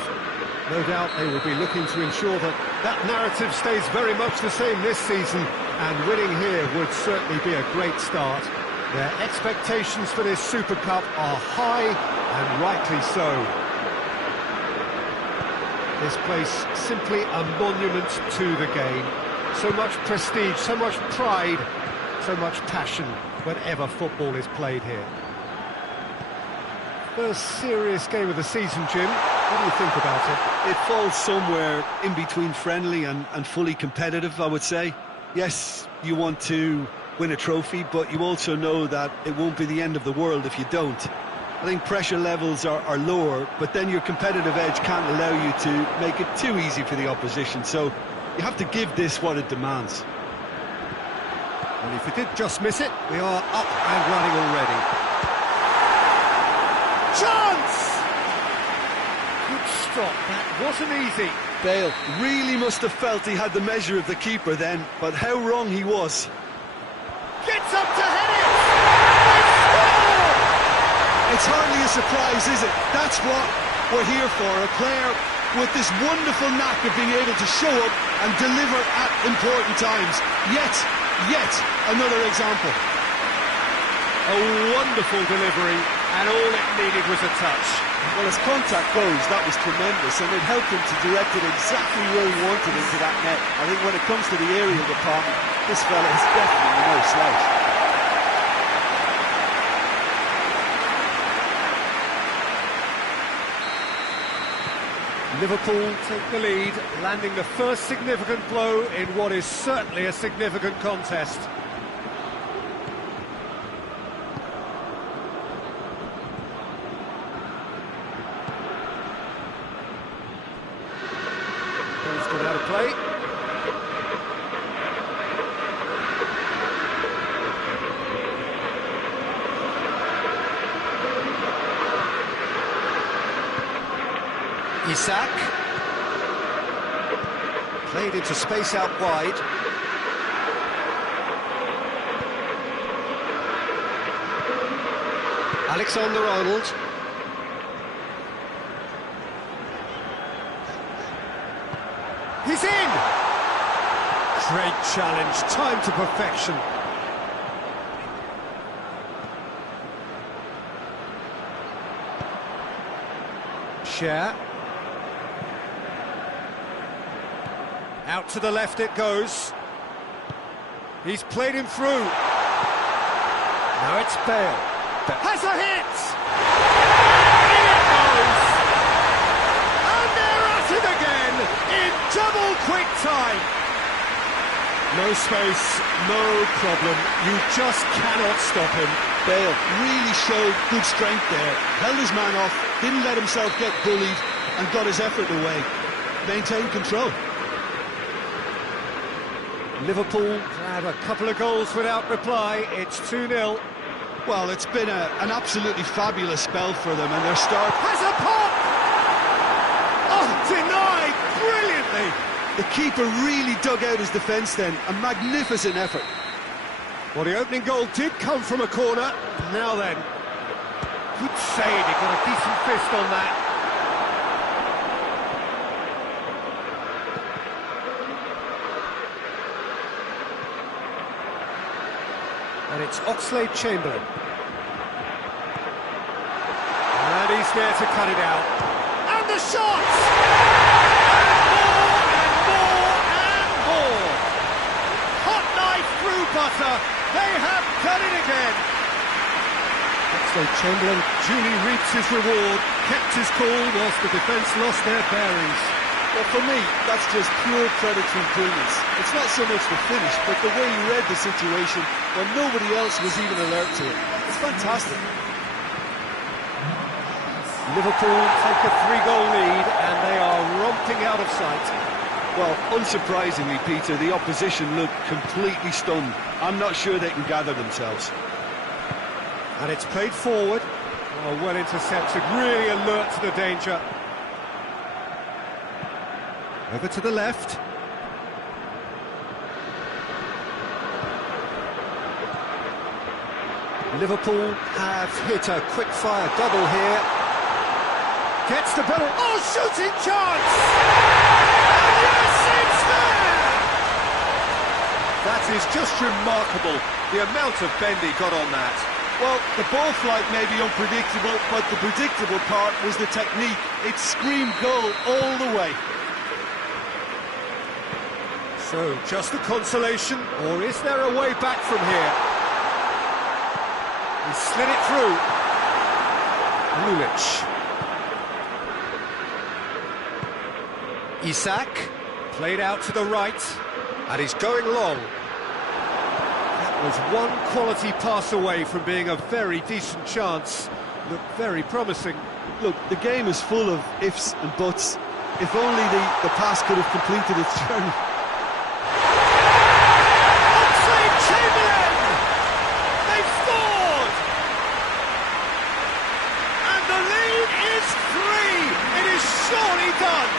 No doubt they will be looking to ensure that that narrative stays very much the same this season, and winning here would certainly be a great start. Their expectations for this Super Cup are high, and rightly so. This place simply a monument to the game. So much prestige, so much pride, so much passion whenever football is played here. First serious game of the season, Jim. What do you think about it? It falls somewhere in between friendly and fully competitive, I would say. Yes, you want to win a trophy, but you also know that it won't be the end of the world if you don't. I think pressure levels are lower, but then your competitive edge can't allow you to make it too easy for the opposition, so you have to give this what it demands. And if we did just miss it, we are up and running already. Chance! Good stop, that wasn't easy. Bale really must have felt he had the measure of the keeper then, but how wrong he was. Gets up to head it! They score! It's hardly a surprise, is it? That's what we're here for, a player with this wonderful knack of being able to show up and deliver at important times. Yet another example. A wonderful delivery, and all it needed was a touch. Well, as contact goes, that was tremendous, and it helped him to direct it exactly where he wanted into that net. I think when it comes to the aerial department, this fella is definitely no slouch. Liverpool take the lead, landing the first significant blow in what is certainly a significant contest. Ball's gone out of play. Isak. Played into space out wide. Alexander-Arnold. He's in! Great challenge, time to perfection. Cher. Out to the left it goes. He's played him through. Now it's Bale. Has a hit! In it goes! And they're at it again in double quick time. No space, no problem. You just cannot stop him. Bale really showed good strength there. Held his man off, didn't let himself get bullied, and got his effort away. Maintained control. Liverpool grab a couple of goals without reply. It's 2-0. Well, it's been an absolutely fabulous spell for them, and their start Has a pop! Oh, denied brilliantly! The keeper really dug out his defence then. A magnificent effort. Well, the opening goal did come from a corner. Now then, good save. He got a decent fist on that. And it's Oxlade-Chamberlain. And he's there to cut it out. And the shots! And more! Hot knife through butter. They have done it again. Oxlade-Chamberlain duly reaps his reward, kept his cool whilst the defence lost their bearings. Well, for me, that's just pure predatory brilliance. It's not so much the finish, but the way he read the situation when nobody else was even alert to it. It's fantastic. Liverpool take a 3-goal lead and they are romping out of sight. Well, unsurprisingly, Peter, the opposition look completely stunned. I'm not sure they can gather themselves. And it's played forward. Oh, well intercepted, really alert to the danger. Over to the left. Liverpool have hit a quick-fire double here. Gets the ball. Oh, shooting chance! And yes, it's there! That is just remarkable, the amount of bend he got on that. Well, the ball flight may be unpredictable, but the predictable part was the technique. It screamed goal all the way. So, just a consolation, or is there a way back from here? He slid it through. Lulic. Isak, played out to the right, and he's going long. That was one quality pass away from being a very decent chance. Looked very promising. Look, the game is full of ifs and buts. If only the pass could have completed its journey. Oxlade-Chamberlain! They've scored! And the lead is 3! It is surely done!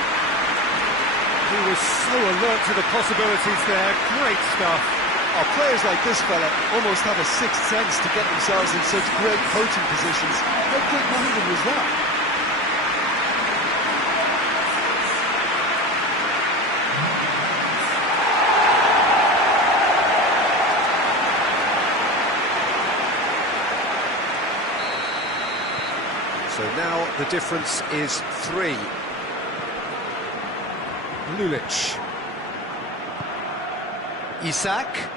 He was so alert to the possibilities there. Great stuff. Oh, players like this fella almost have a sixth sense to get themselves in such great coaching positions. How quick-minded was that? So now the difference is 3. Lulic. Isak.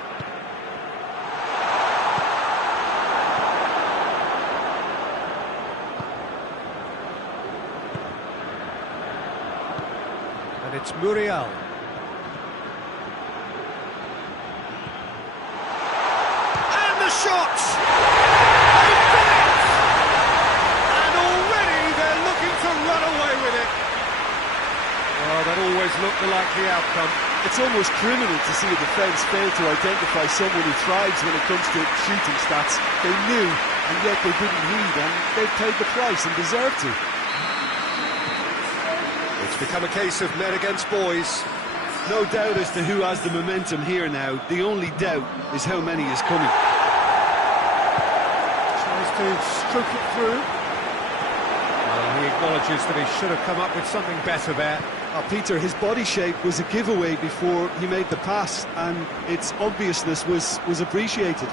And it's Muriel. And the shot! They've done it! And already they're looking to run away with it. Well, that always looked the likely outcome. It's almost criminal to see a defence fail to identify someone who thrives when it comes to shooting stats. They knew, and yet they didn't heed, and they've paid the price and deserve to. It's become a case of men against boys. No doubt as to who has the momentum here now. The only doubt is how many is coming. Tries to stroke it through. Well, he acknowledges that he should have come up with something better there. Peter, his body shape was a giveaway before he made the pass, and its obviousness was appreciated.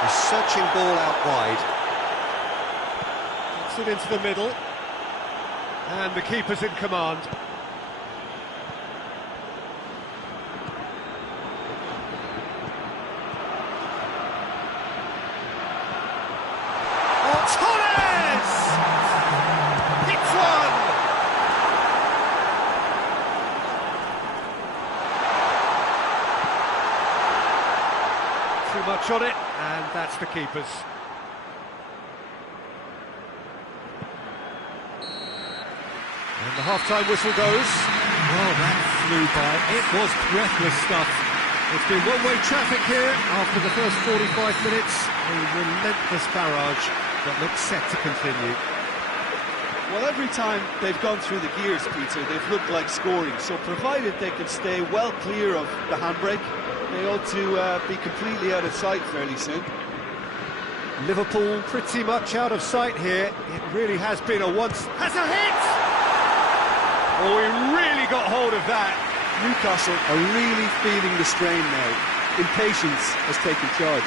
A searching ball out wide. Gets it into the middle. And the keeper's in command. Oh, Torres! Hits one! Too much on it, and that's the keeper's. And the half-time whistle goes. Well, that flew by. It was breathless stuff. It's been one-way traffic here after the first 45 minutes. A relentless barrage that looks set to continue. Well, every time they've gone through the gears, Peter, they've looked like scoring. So provided they can stay well clear of the handbrake, they ought to be completely out of sight fairly soon. Liverpool pretty much out of sight here. It really has been a once... Has a hit! Oh, he really got hold of that. Newcastle are really feeling the strain now. Impatience has taken charge.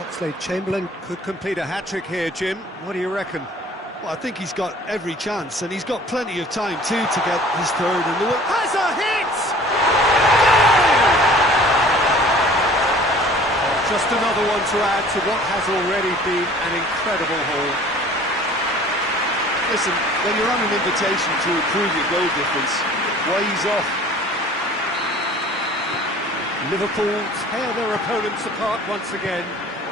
Oxlade-Chamberlain could complete a hat-trick here, Jim. What do you reckon? Well, I think he's got every chance, and he's got plenty of time too to get his third. And has a hit! Oh, just another one to add to what has already been an incredible haul. Listen, when you're on an invitation to improve your goal difference, why ease off? Liverpool tear their opponents apart once again.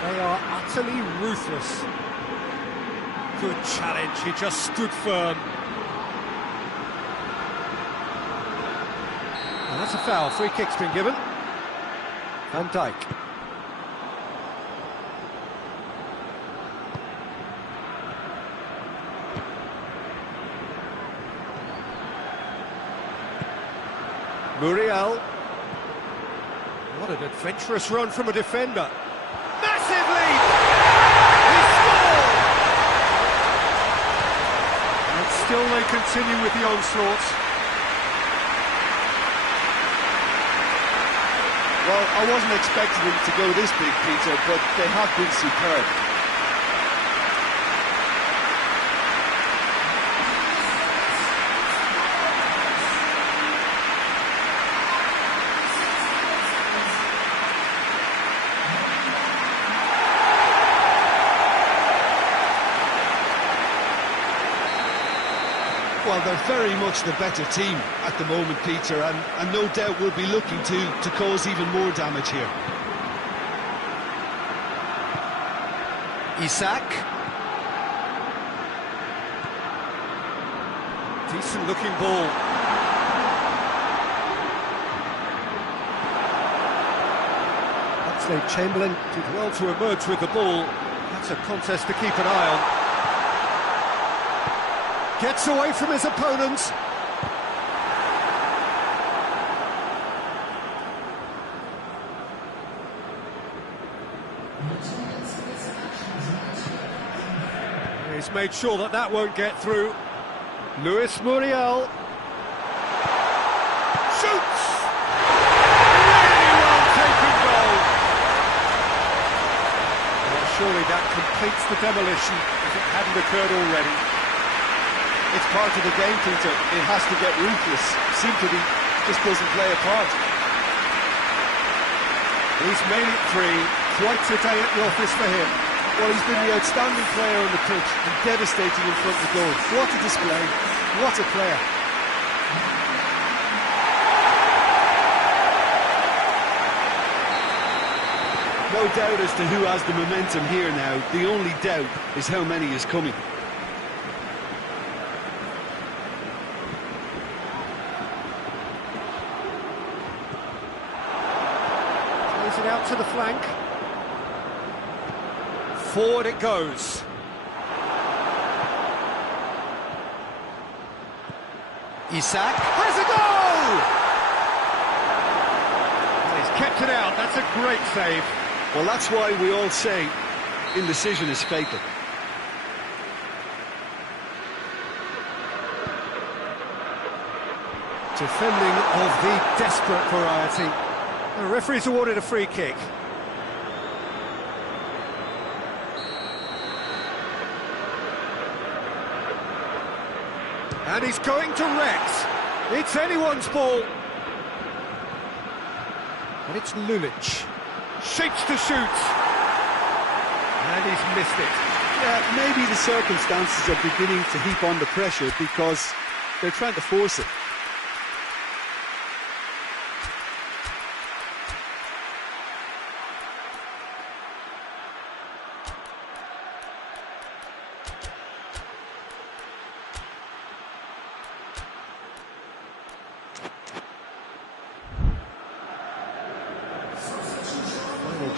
They are utterly ruthless. Good challenge, he just stood firm. And that's a foul, free kick's been given. Van Dijk. Muriel. What an adventurous run from a defender. Massive lead! He scored! And still they continue with the onslaught. Well, I wasn't expecting them to go this big, Peter, but they have been superb. Well, they're very much the better team at the moment, Peter, and no doubt will be looking to cause even more damage here. Isak. Decent looking ball. Oxlade-Chamberlain did well to emerge with the ball. That's a contest to keep an eye on. Gets away from his opponents. He's made sure that that won't get through. Luis Muriel. Shoots! Really well taken goal. Well, surely that completes the demolition if it hadn't occurred already. It's part of the game, Peter. It has to get ruthless. Sympathy just doesn't play a part. He's made it three. Quite a day at the office for him. Well, he's been the outstanding player on the pitch and devastating in front of the goal. What a display. What a player. No doubt as to who has the momentum here now. The only doubt is how many is coming. It out to the flank. Forward it goes. Isak has a goal! And he's kept it out. That's a great save. Well, that's why we all say indecision is fatal. Defending of the desperate variety. The referee's awarded a free kick. And he's going to Rex. It's anyone's ball. And it's Lulic. Shapes to shoot. And he's missed it. Yeah, maybe the circumstances are beginning to heap on the pressure because they're trying to force it.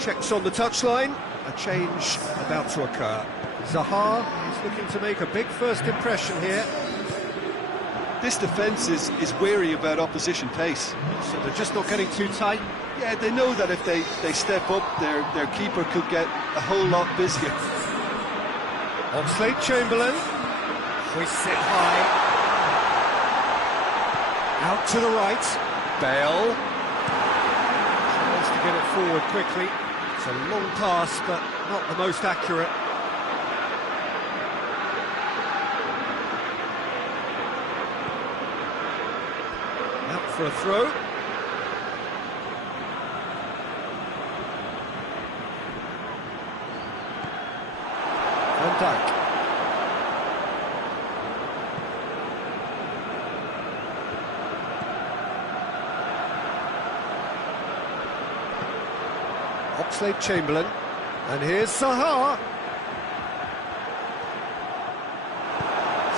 Checks on the touchline, a change about to occur. Zaha is looking to make a big first impression here. This defence is wary about opposition pace. So they're just not getting too tight. Yeah, they know that if they step up, their keeper could get a whole lot busier. Oxlade-Chamberlain hoists it high. Out to the right. Bale tries to get it forward quickly. It's a long pass, but not the most accurate. Out for a throw. Van Dijk. Oxlade-Chamberlain, and here's Zaha.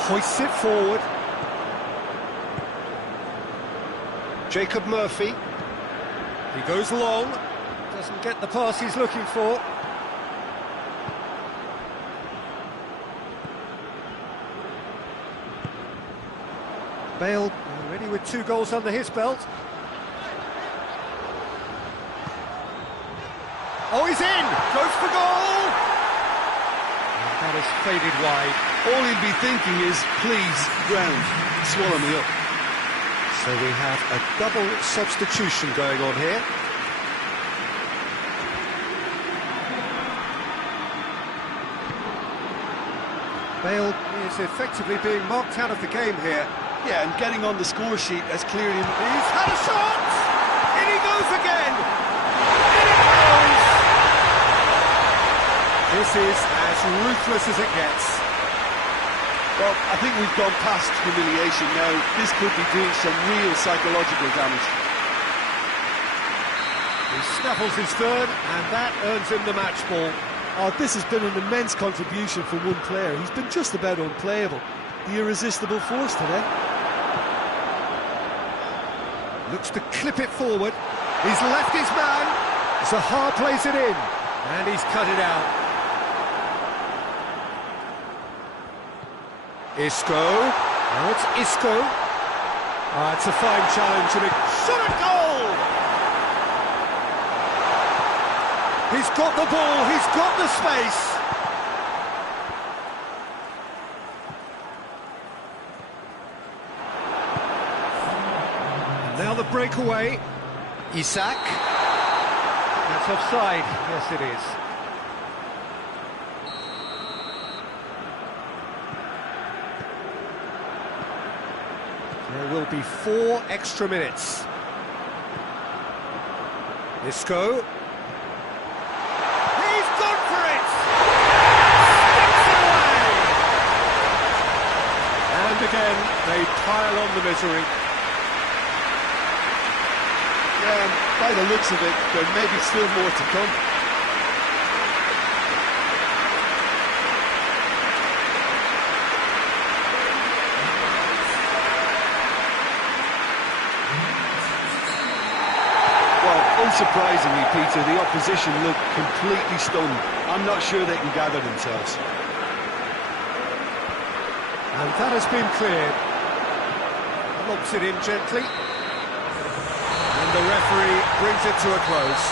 Hoists it forward. Jacob Murphy. He goes long, doesn't get the pass he's looking for. Bale already with 2 goals under his belt. Oh, he's in! Goes for goal! And that is faded wide. All he'll be thinking is, please, ground, swallow me up. So we have a double substitution going on here. Bale is effectively being marked out of the game here. Yeah, and getting on the score sheet as clearly... He's had a shot! In he goes again! In it goes! This is as ruthless as it gets. Well, I think we've gone past humiliation now. This could be doing some real psychological damage. He snaffles his third, and that earns him the match ball. Oh, this has been an immense contribution from one player. He's been just about unplayable. The irresistible force today. Looks to clip it forward. He's left his man. Zaha plays it in, and he's cut it out. Isco. Now it's Isco. It's a fine challenge, and a shot at goal! He's got the ball, he's got the space. And now the breakaway. Isak. That's offside. Yes, it is. There will be 4 extra minutes. Isco. He's gone for it! Sticks it away! And again, they pile on the misery. Yeah, and by the looks of it, there may be still more to come. Unsurprisingly, Peter, the opposition look completely stunned. I'm not sure they can gather themselves. And that has been cleared. Lobs it in gently. And the referee brings it to a close.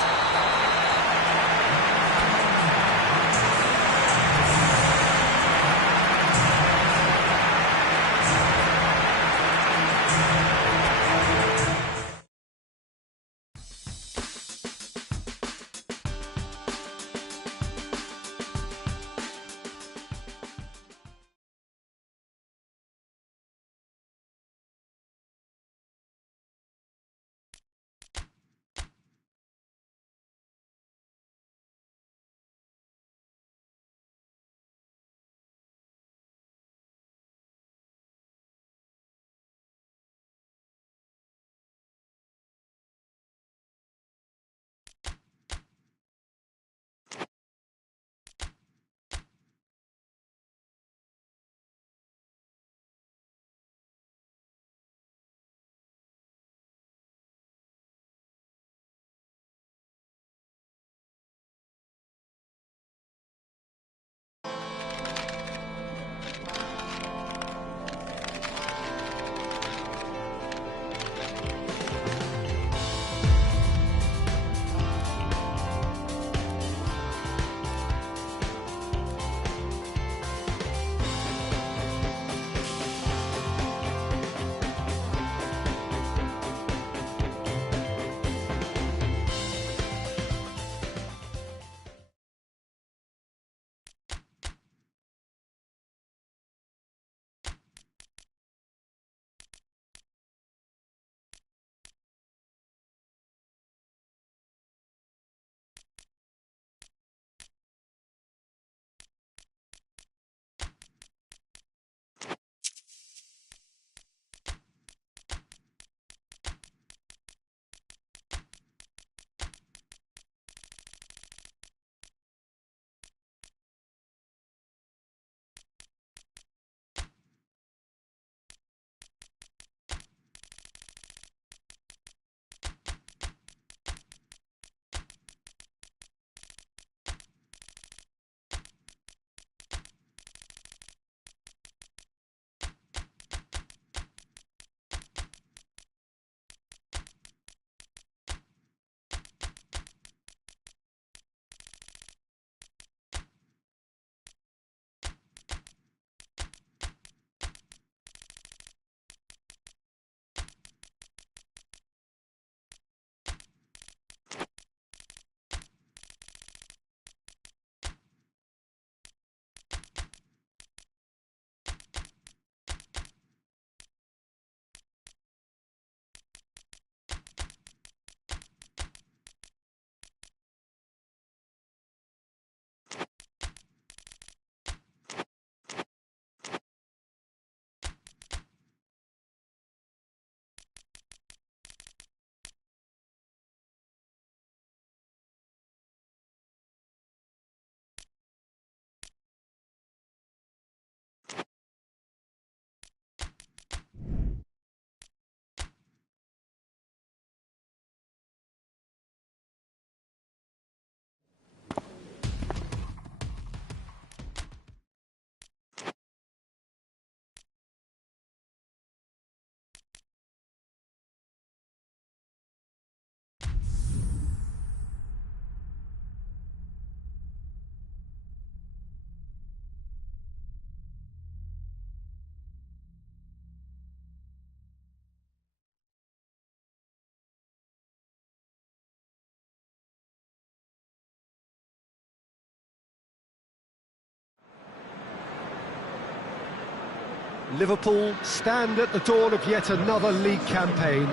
Liverpool stand at the dawn of yet another league campaign.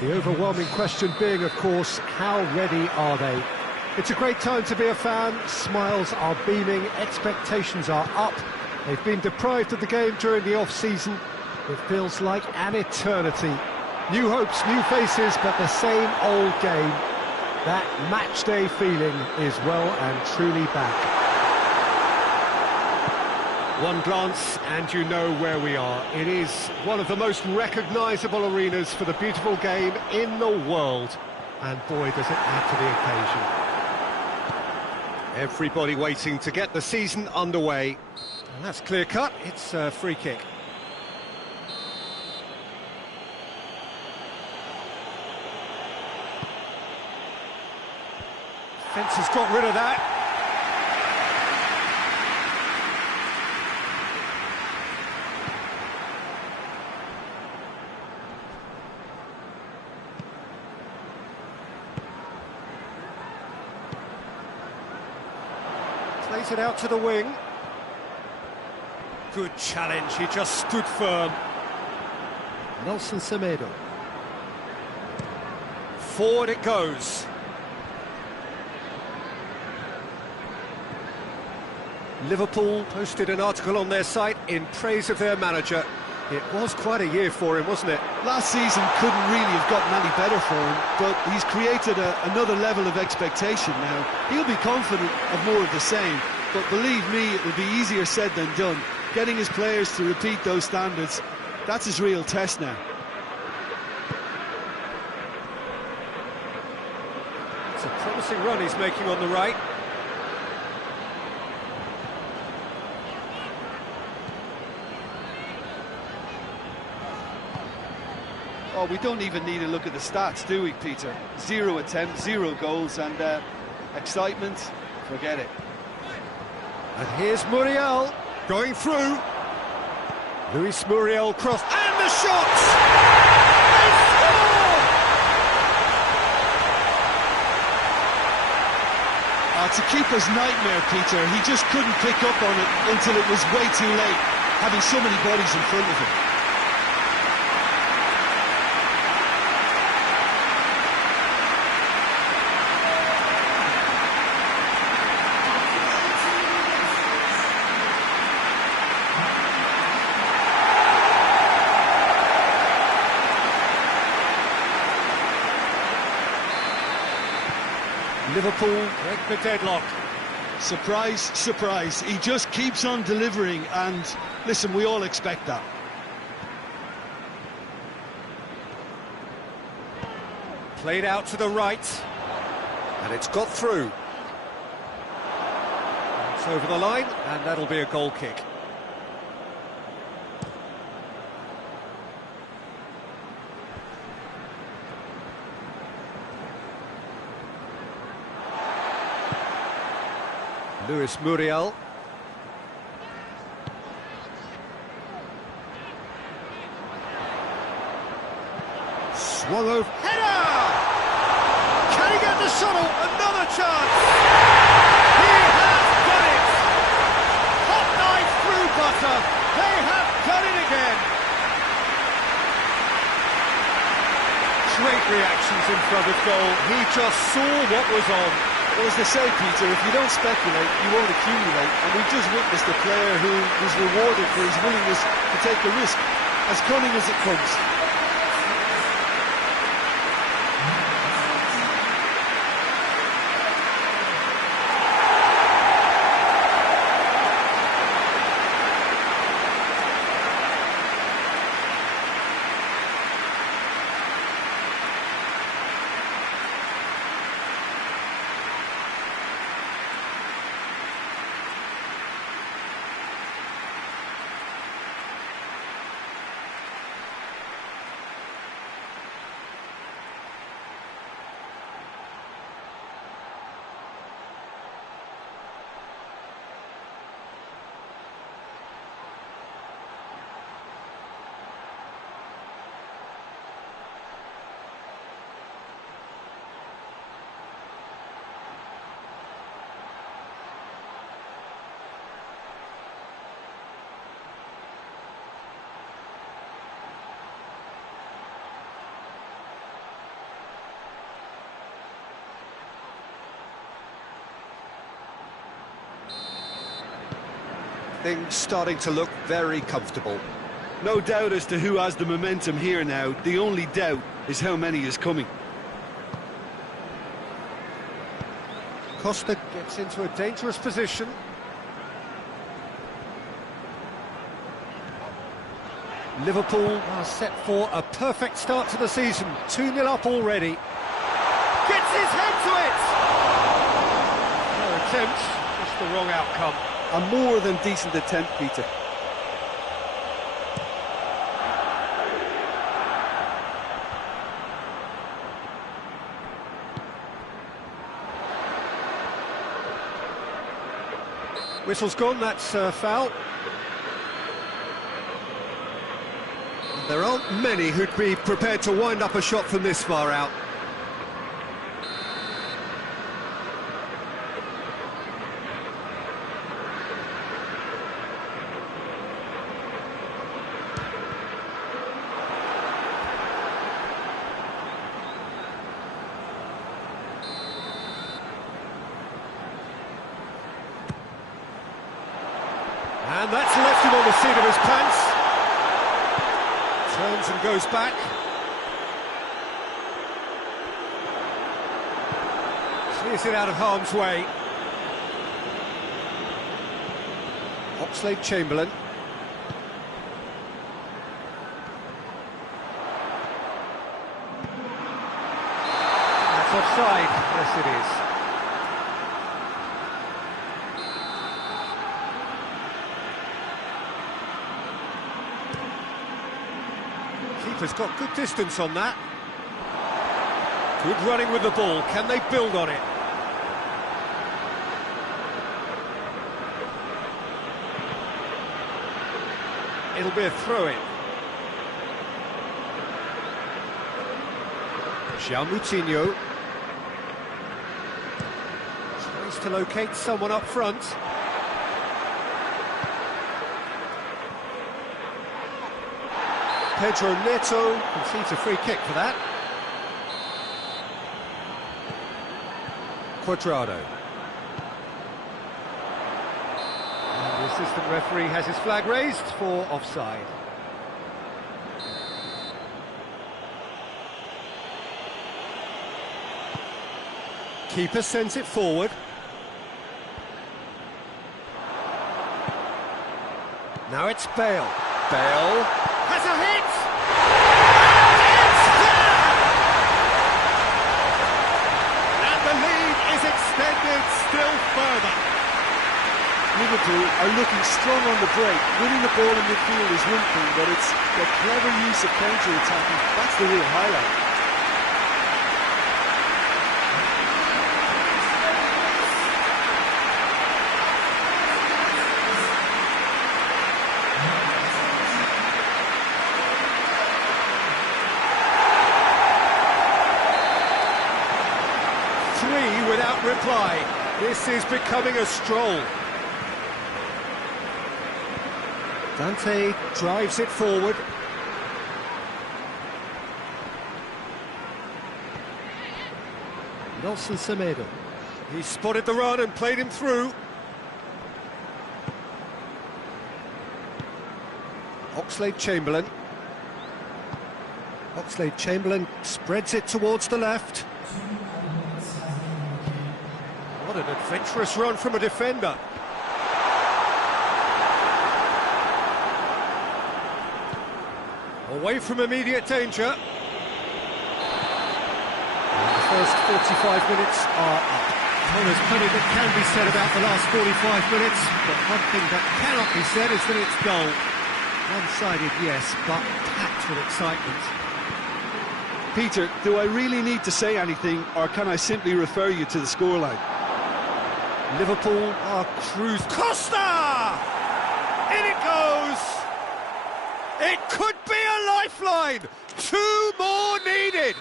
The overwhelming question being, of course, how ready are they? It's a great time to be a fan. Smiles are beaming, expectations are up. They've been deprived of the game during the off-season. It feels like an eternity. New hopes, new faces, but the same old game. That match-day feeling is well and truly back. One glance and you know where we are. It is one of the most recognisable arenas for the beautiful game in the world. And boy, does it add to the occasion. Everybody waiting to get the season underway. And that's clear-cut. It's a free kick. Fence has got rid of that. Plays it out to the wing. Good challenge, he just stood firm. Nelson Semedo. Forward it goes. Liverpool posted an article on their site in praise of their manager. It was quite a year for him, wasn't it? Last season couldn't really have gotten any better for him, but he's created another level of expectation now. He'll be confident of more of the same, but believe me, it will be easier said than done. Getting his players to repeat those standards, that's his real test now. It's a promising run he's making on the right. Oh, we don't even need to look at the stats, do we, Peter? 0 attempts, 0 goals, and excitement, forget it. And here's Muriel going through. Luis Muriel cross, and the shot! They score! It's a keeper's nightmare, Peter. He just couldn't pick up on it until it was way too late, having so many bodies in front of him. Liverpool break the deadlock. Surprise, surprise. He just keeps on delivering, and listen, we all expect that. Played out to the right, and it's got through. It's over the line, and that'll be a goal kick. Luis Muriel. Swung over. Header! Can he get the shuttle? Another chance! He has done it! Hot knife through butter. They have done it again. Great reactions in front of goal. He just saw what was on. Well, as they say, Peter, if you don't speculate, you won't accumulate. And we've just witnessed a player who was rewarded for his willingness to take the risk, as cunning as it comes. Things starting to look very comfortable. No doubt as to who has the momentum here now. The only doubt is how many is coming. Costa gets into a dangerous position. Liverpool are set for a perfect start to the season. 2-0 up already. Gets his head to it! No attempt, just the wrong outcome. A more than decent attempt, Peter. Whistle's gone, that's a foul. There aren't many who'd be prepared to wind up a shot from this far out. And that's left him on the seat of his pants. Turns and goes back. Clears it out of harm's way. Oxlade-Chamberlain. That's offside. Yes, it is. Keeper's got good distance on that. Good running with the ball. Can they build on it? It'll be a throw-in. João Moutinho tries to locate someone up front. Pedro Neto concedes a free kick for that. Cuadrado. And the assistant referee has his flag raised for offside. Keeper sends it forward. Now it's Bale. Bale has a hit! It's there! And the lead is extended still further. Liverpool are looking strong on the break. Winning the ball in midfield is one thing, but it's the clever use of counter-attacking. That's the real highlight. Without reply. This is becoming a stroll. Dante drives it forward. Nelson Semedo. He spotted the run and played him through. Oxlade-Chamberlain. Oxlade-Chamberlain spreads it towards the left. What an adventurous run from a defender. Away from immediate danger. And the first 45 minutes are up. Well, there's plenty that can be said about the last 45 minutes, but one thing that cannot be said is that it's dull. One-sided, yes, but packed with excitement. Peter, do I really need to say anything, or can I simply refer you to the scoreline? Liverpool are cruising. Costa! In it goes! It could be a lifeline! 2 more needed!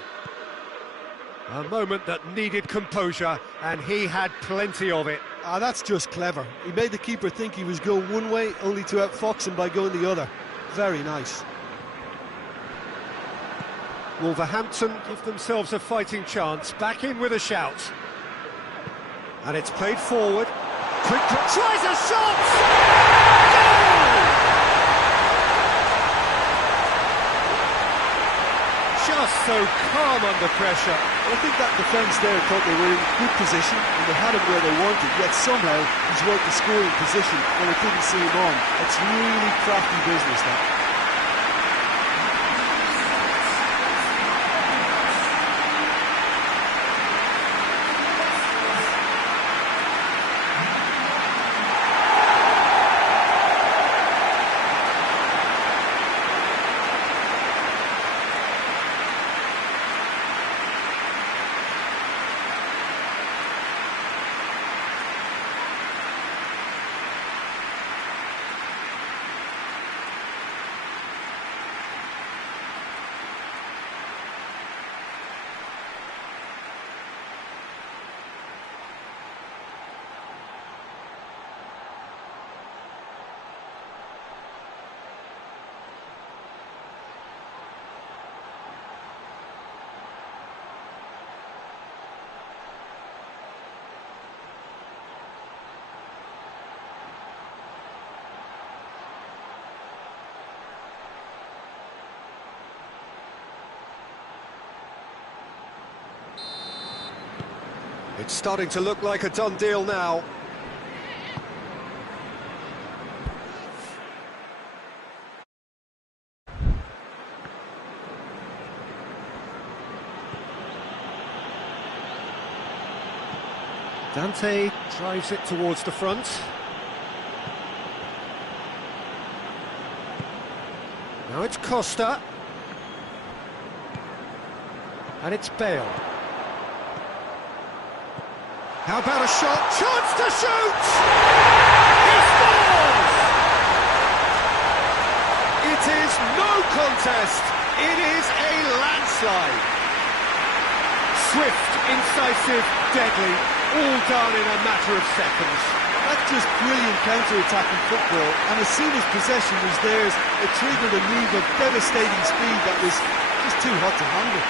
A moment that needed composure, and he had plenty of it. That's just clever. He made the keeper think he was going one way, only to outfox him by going the other. Very nice. Wolverhampton give themselves a fighting chance, back in with a shout. And it's played forward. Quick tries a shot! Just so calm under pressure. I think that defence there thought they were in good position and they had him where they wanted, yet somehow he's worked the scoring position when it didn't see him on. It's really crafty business, that. It's starting to look like a done deal now. Dante drives it towards the front. Now it's Costa. And it's Bale. How about a shot? Chance to shoot! He scores! It is no contest. It is a landslide. Swift, incisive, deadly, all done in a matter of seconds. That's just brilliant counter-attacking football, and as soon as possession was theirs, it triggered a move of devastating speed that was just too hot to handle.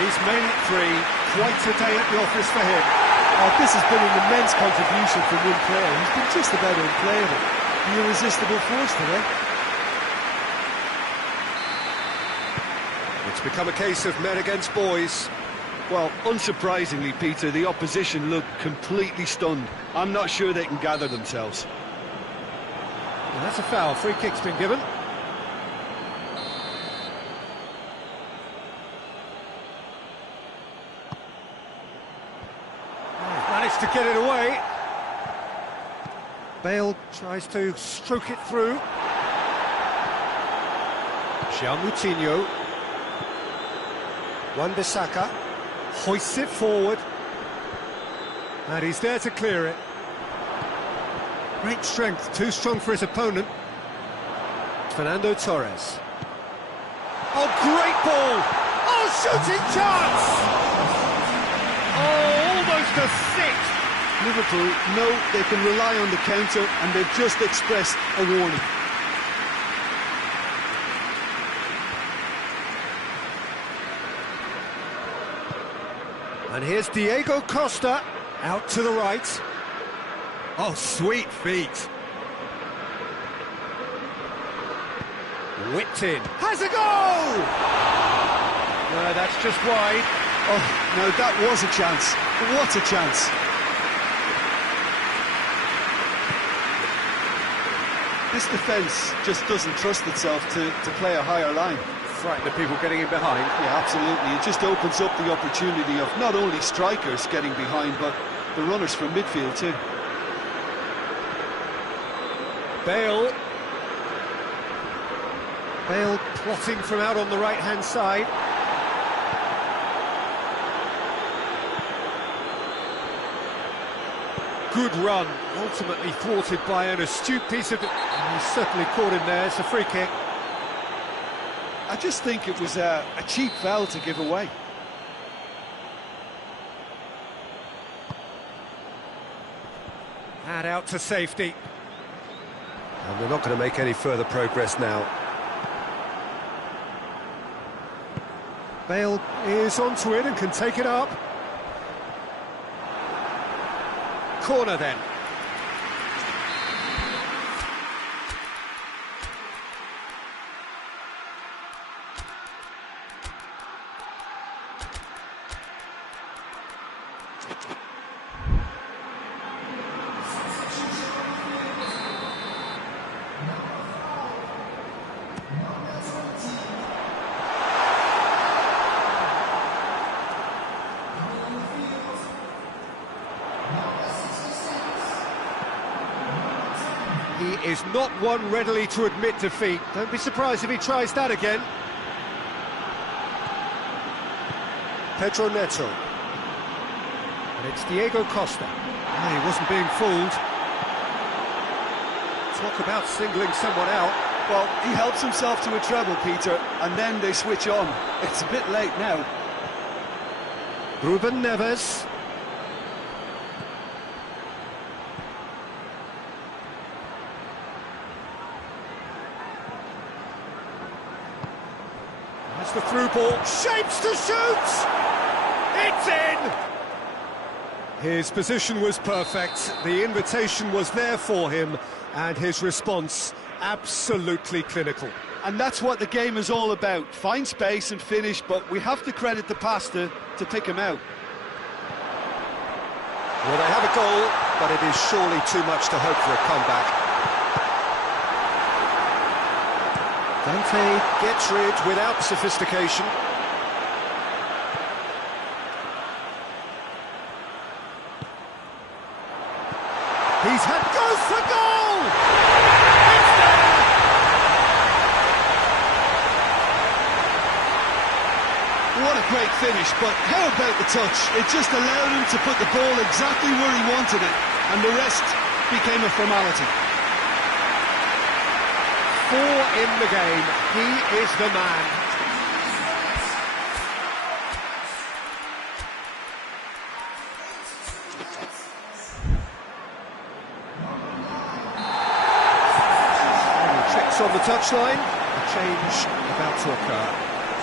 He's made it three. Quite a day at the office for him. This has been an immense contribution from one player. He's been just about unplayable. The irresistible force today. It's become a case of men against boys. Well, unsurprisingly, Peter, the opposition look completely stunned. I'm not sure they can gather themselves. And that's a foul. Free kick's been given. Managed to get it away. Bale tries to stroke it through. João Moutinho. Wan-Bissaka hoists it forward. And he's there to clear it. Great strength, too strong for his opponent. Fernando Torres. Oh, great ball! Oh, shooting chance! Oh, almost a six! Liverpool know they can rely on the counter, and they've just expressed a warning. And here's Diego Costa, out to the right. Oh, sweet feet. Whipped in. Has a goal! No, that's just wide. Oh, no, that was a chance. What a chance. This defence just doesn't trust itself to play a higher line. Frighten the people getting in behind. Yeah, absolutely. It just opens up the opportunity of not only strikers getting behind, but the runners from midfield too. Bale. Bale plotting from out on the right-hand side. Good run, ultimately thwarted by an astute piece of... And he's certainly caught him there. It's a free kick. I just think it was a cheap foul to give away. And out to safety. And they're not going to make any further progress now. Bale is onto it and can take it up. corner then. He is not one readily to admit defeat. Don't be surprised if he tries that again. Pedro Neto. And it's Diego Costa. He wasn't being fooled. Talk about singling someone out. Well, he helps himself to a treble, Peter, and then they switch on. It's a bit late now. Ruben Neves. That's the through ball. Shapes to shoot! It's in! His position was perfect. The invitation was there for him, and his response absolutely clinical. And that's what the game is all about. Find space and finish, but we have to credit the Pasta to pick him out. Well, they have a goal, but it is surely too much to hope for a comeback. Dante gets rid without sophistication. Goes for goal! It's there! What a great finish, but how about the touch? It just allowed him to put the ball exactly where he wanted it, and the rest became a formality. 4 in the game. He is the man. On the touchline, a change about to occur.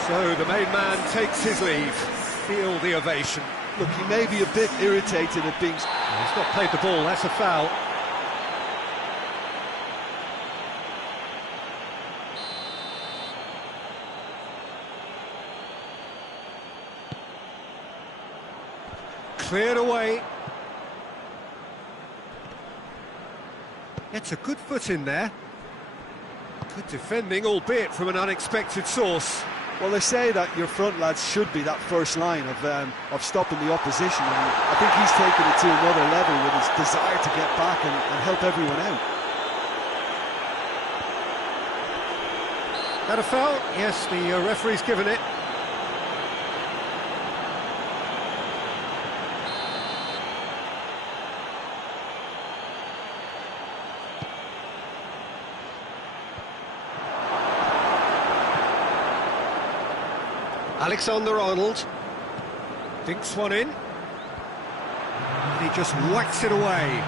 So the main man takes his leave. Feel the ovation. Look, he may be a bit irritated at being... He's not played the ball, that's a foul. Cleared away. It's a good foot in there. Good defending, albeit from an unexpected source. Well, they say that your front lads should be that first line of stopping the opposition, and I think he's taken it to another level with his desire to get back and help everyone out. That a foul? Yes, the referee's given it. Alexander-Arnold dinks one in, and he just whacks it away.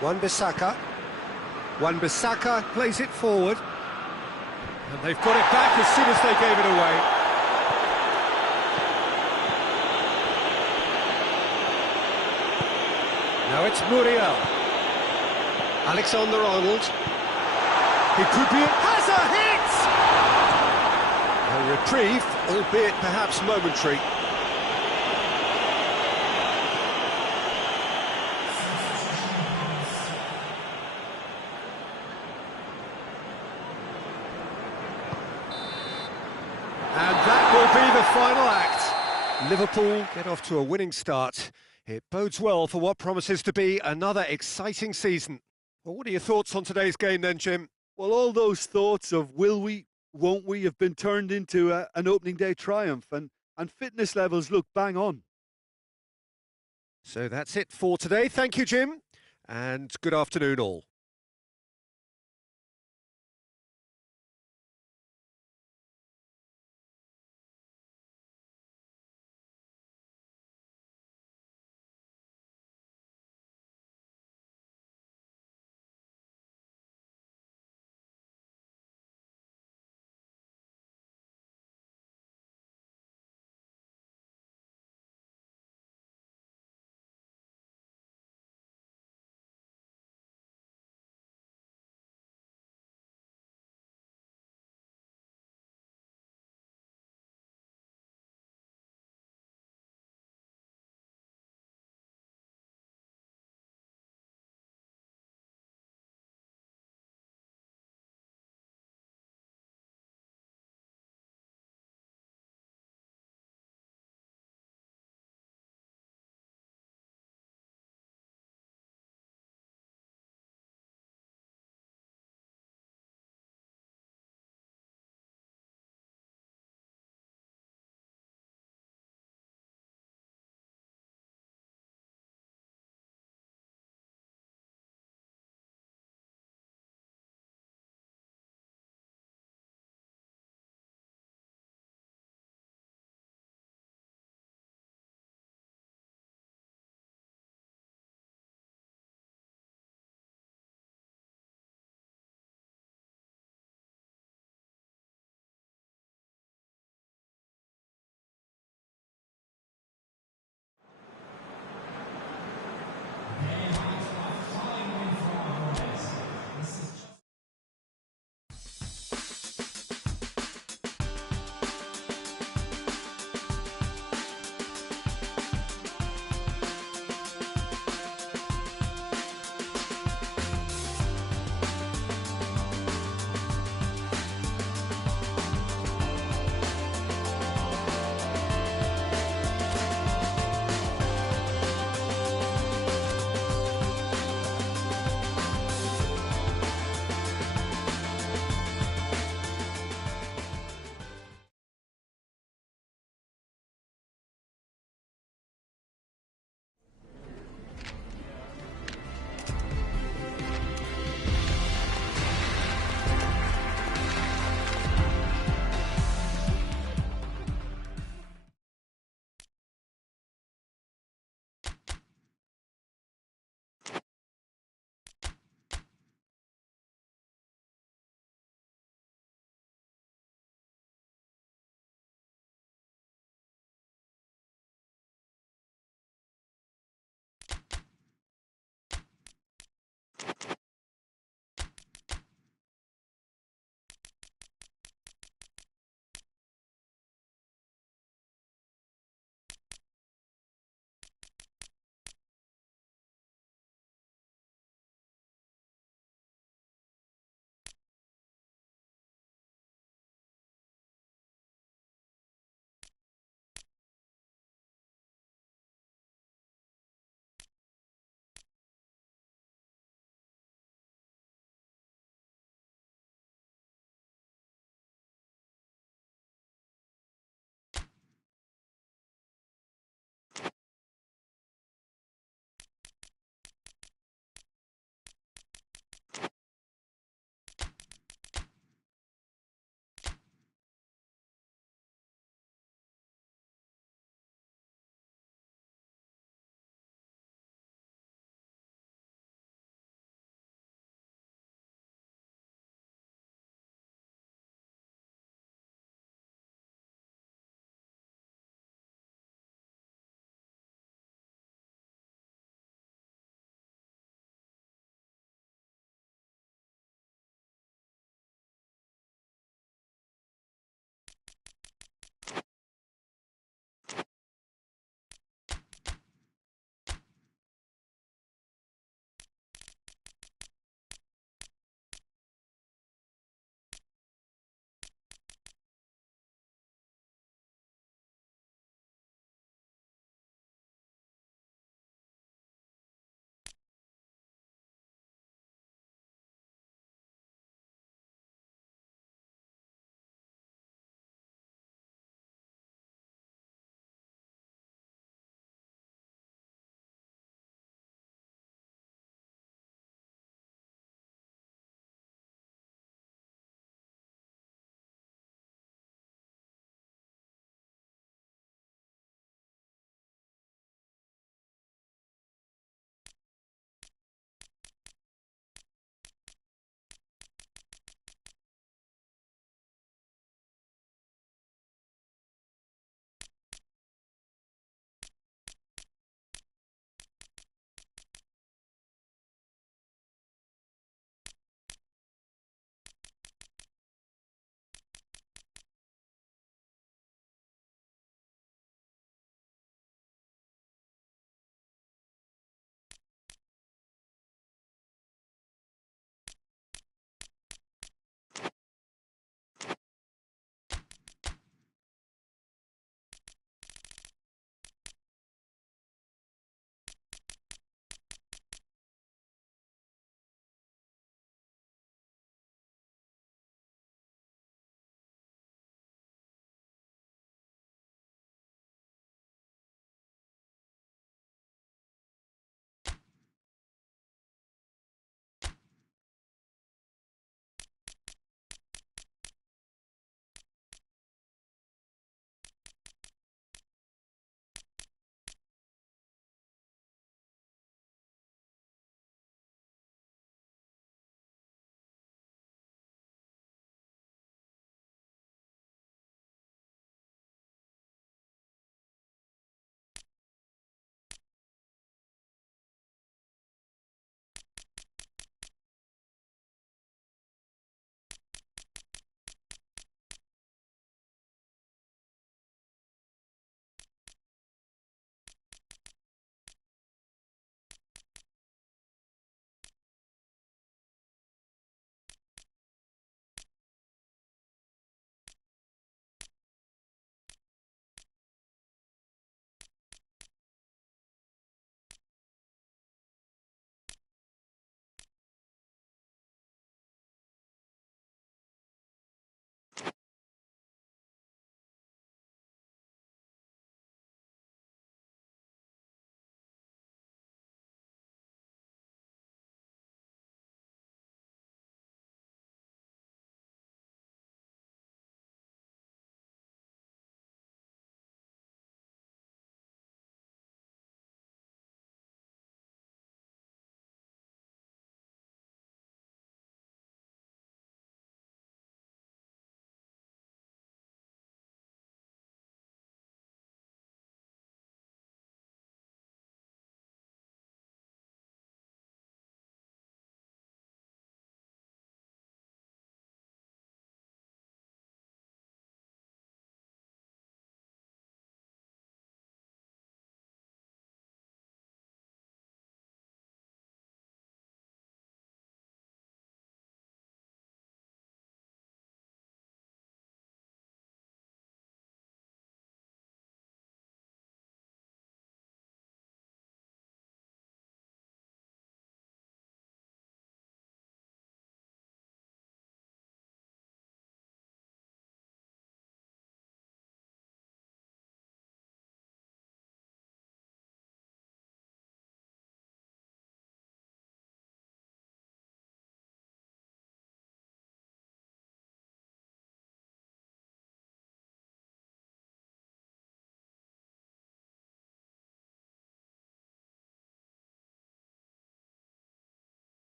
Wan-Bissaka plays it forward, and they've got it back as soon as they gave it away. Now it's Muriel. Alexander-Arnold. He could be... Has a hit! A reprieve, albeit perhaps momentary. And that will be the final act. Liverpool get off to a winning start. It bodes well for what promises to be another exciting season. Well, what are your thoughts on today's game then, Jim? Well, all those thoughts of will we, won't we have been turned into an opening day triumph, and fitness levels look bang on. So that's it for today. Thank you, Jim, and good afternoon all.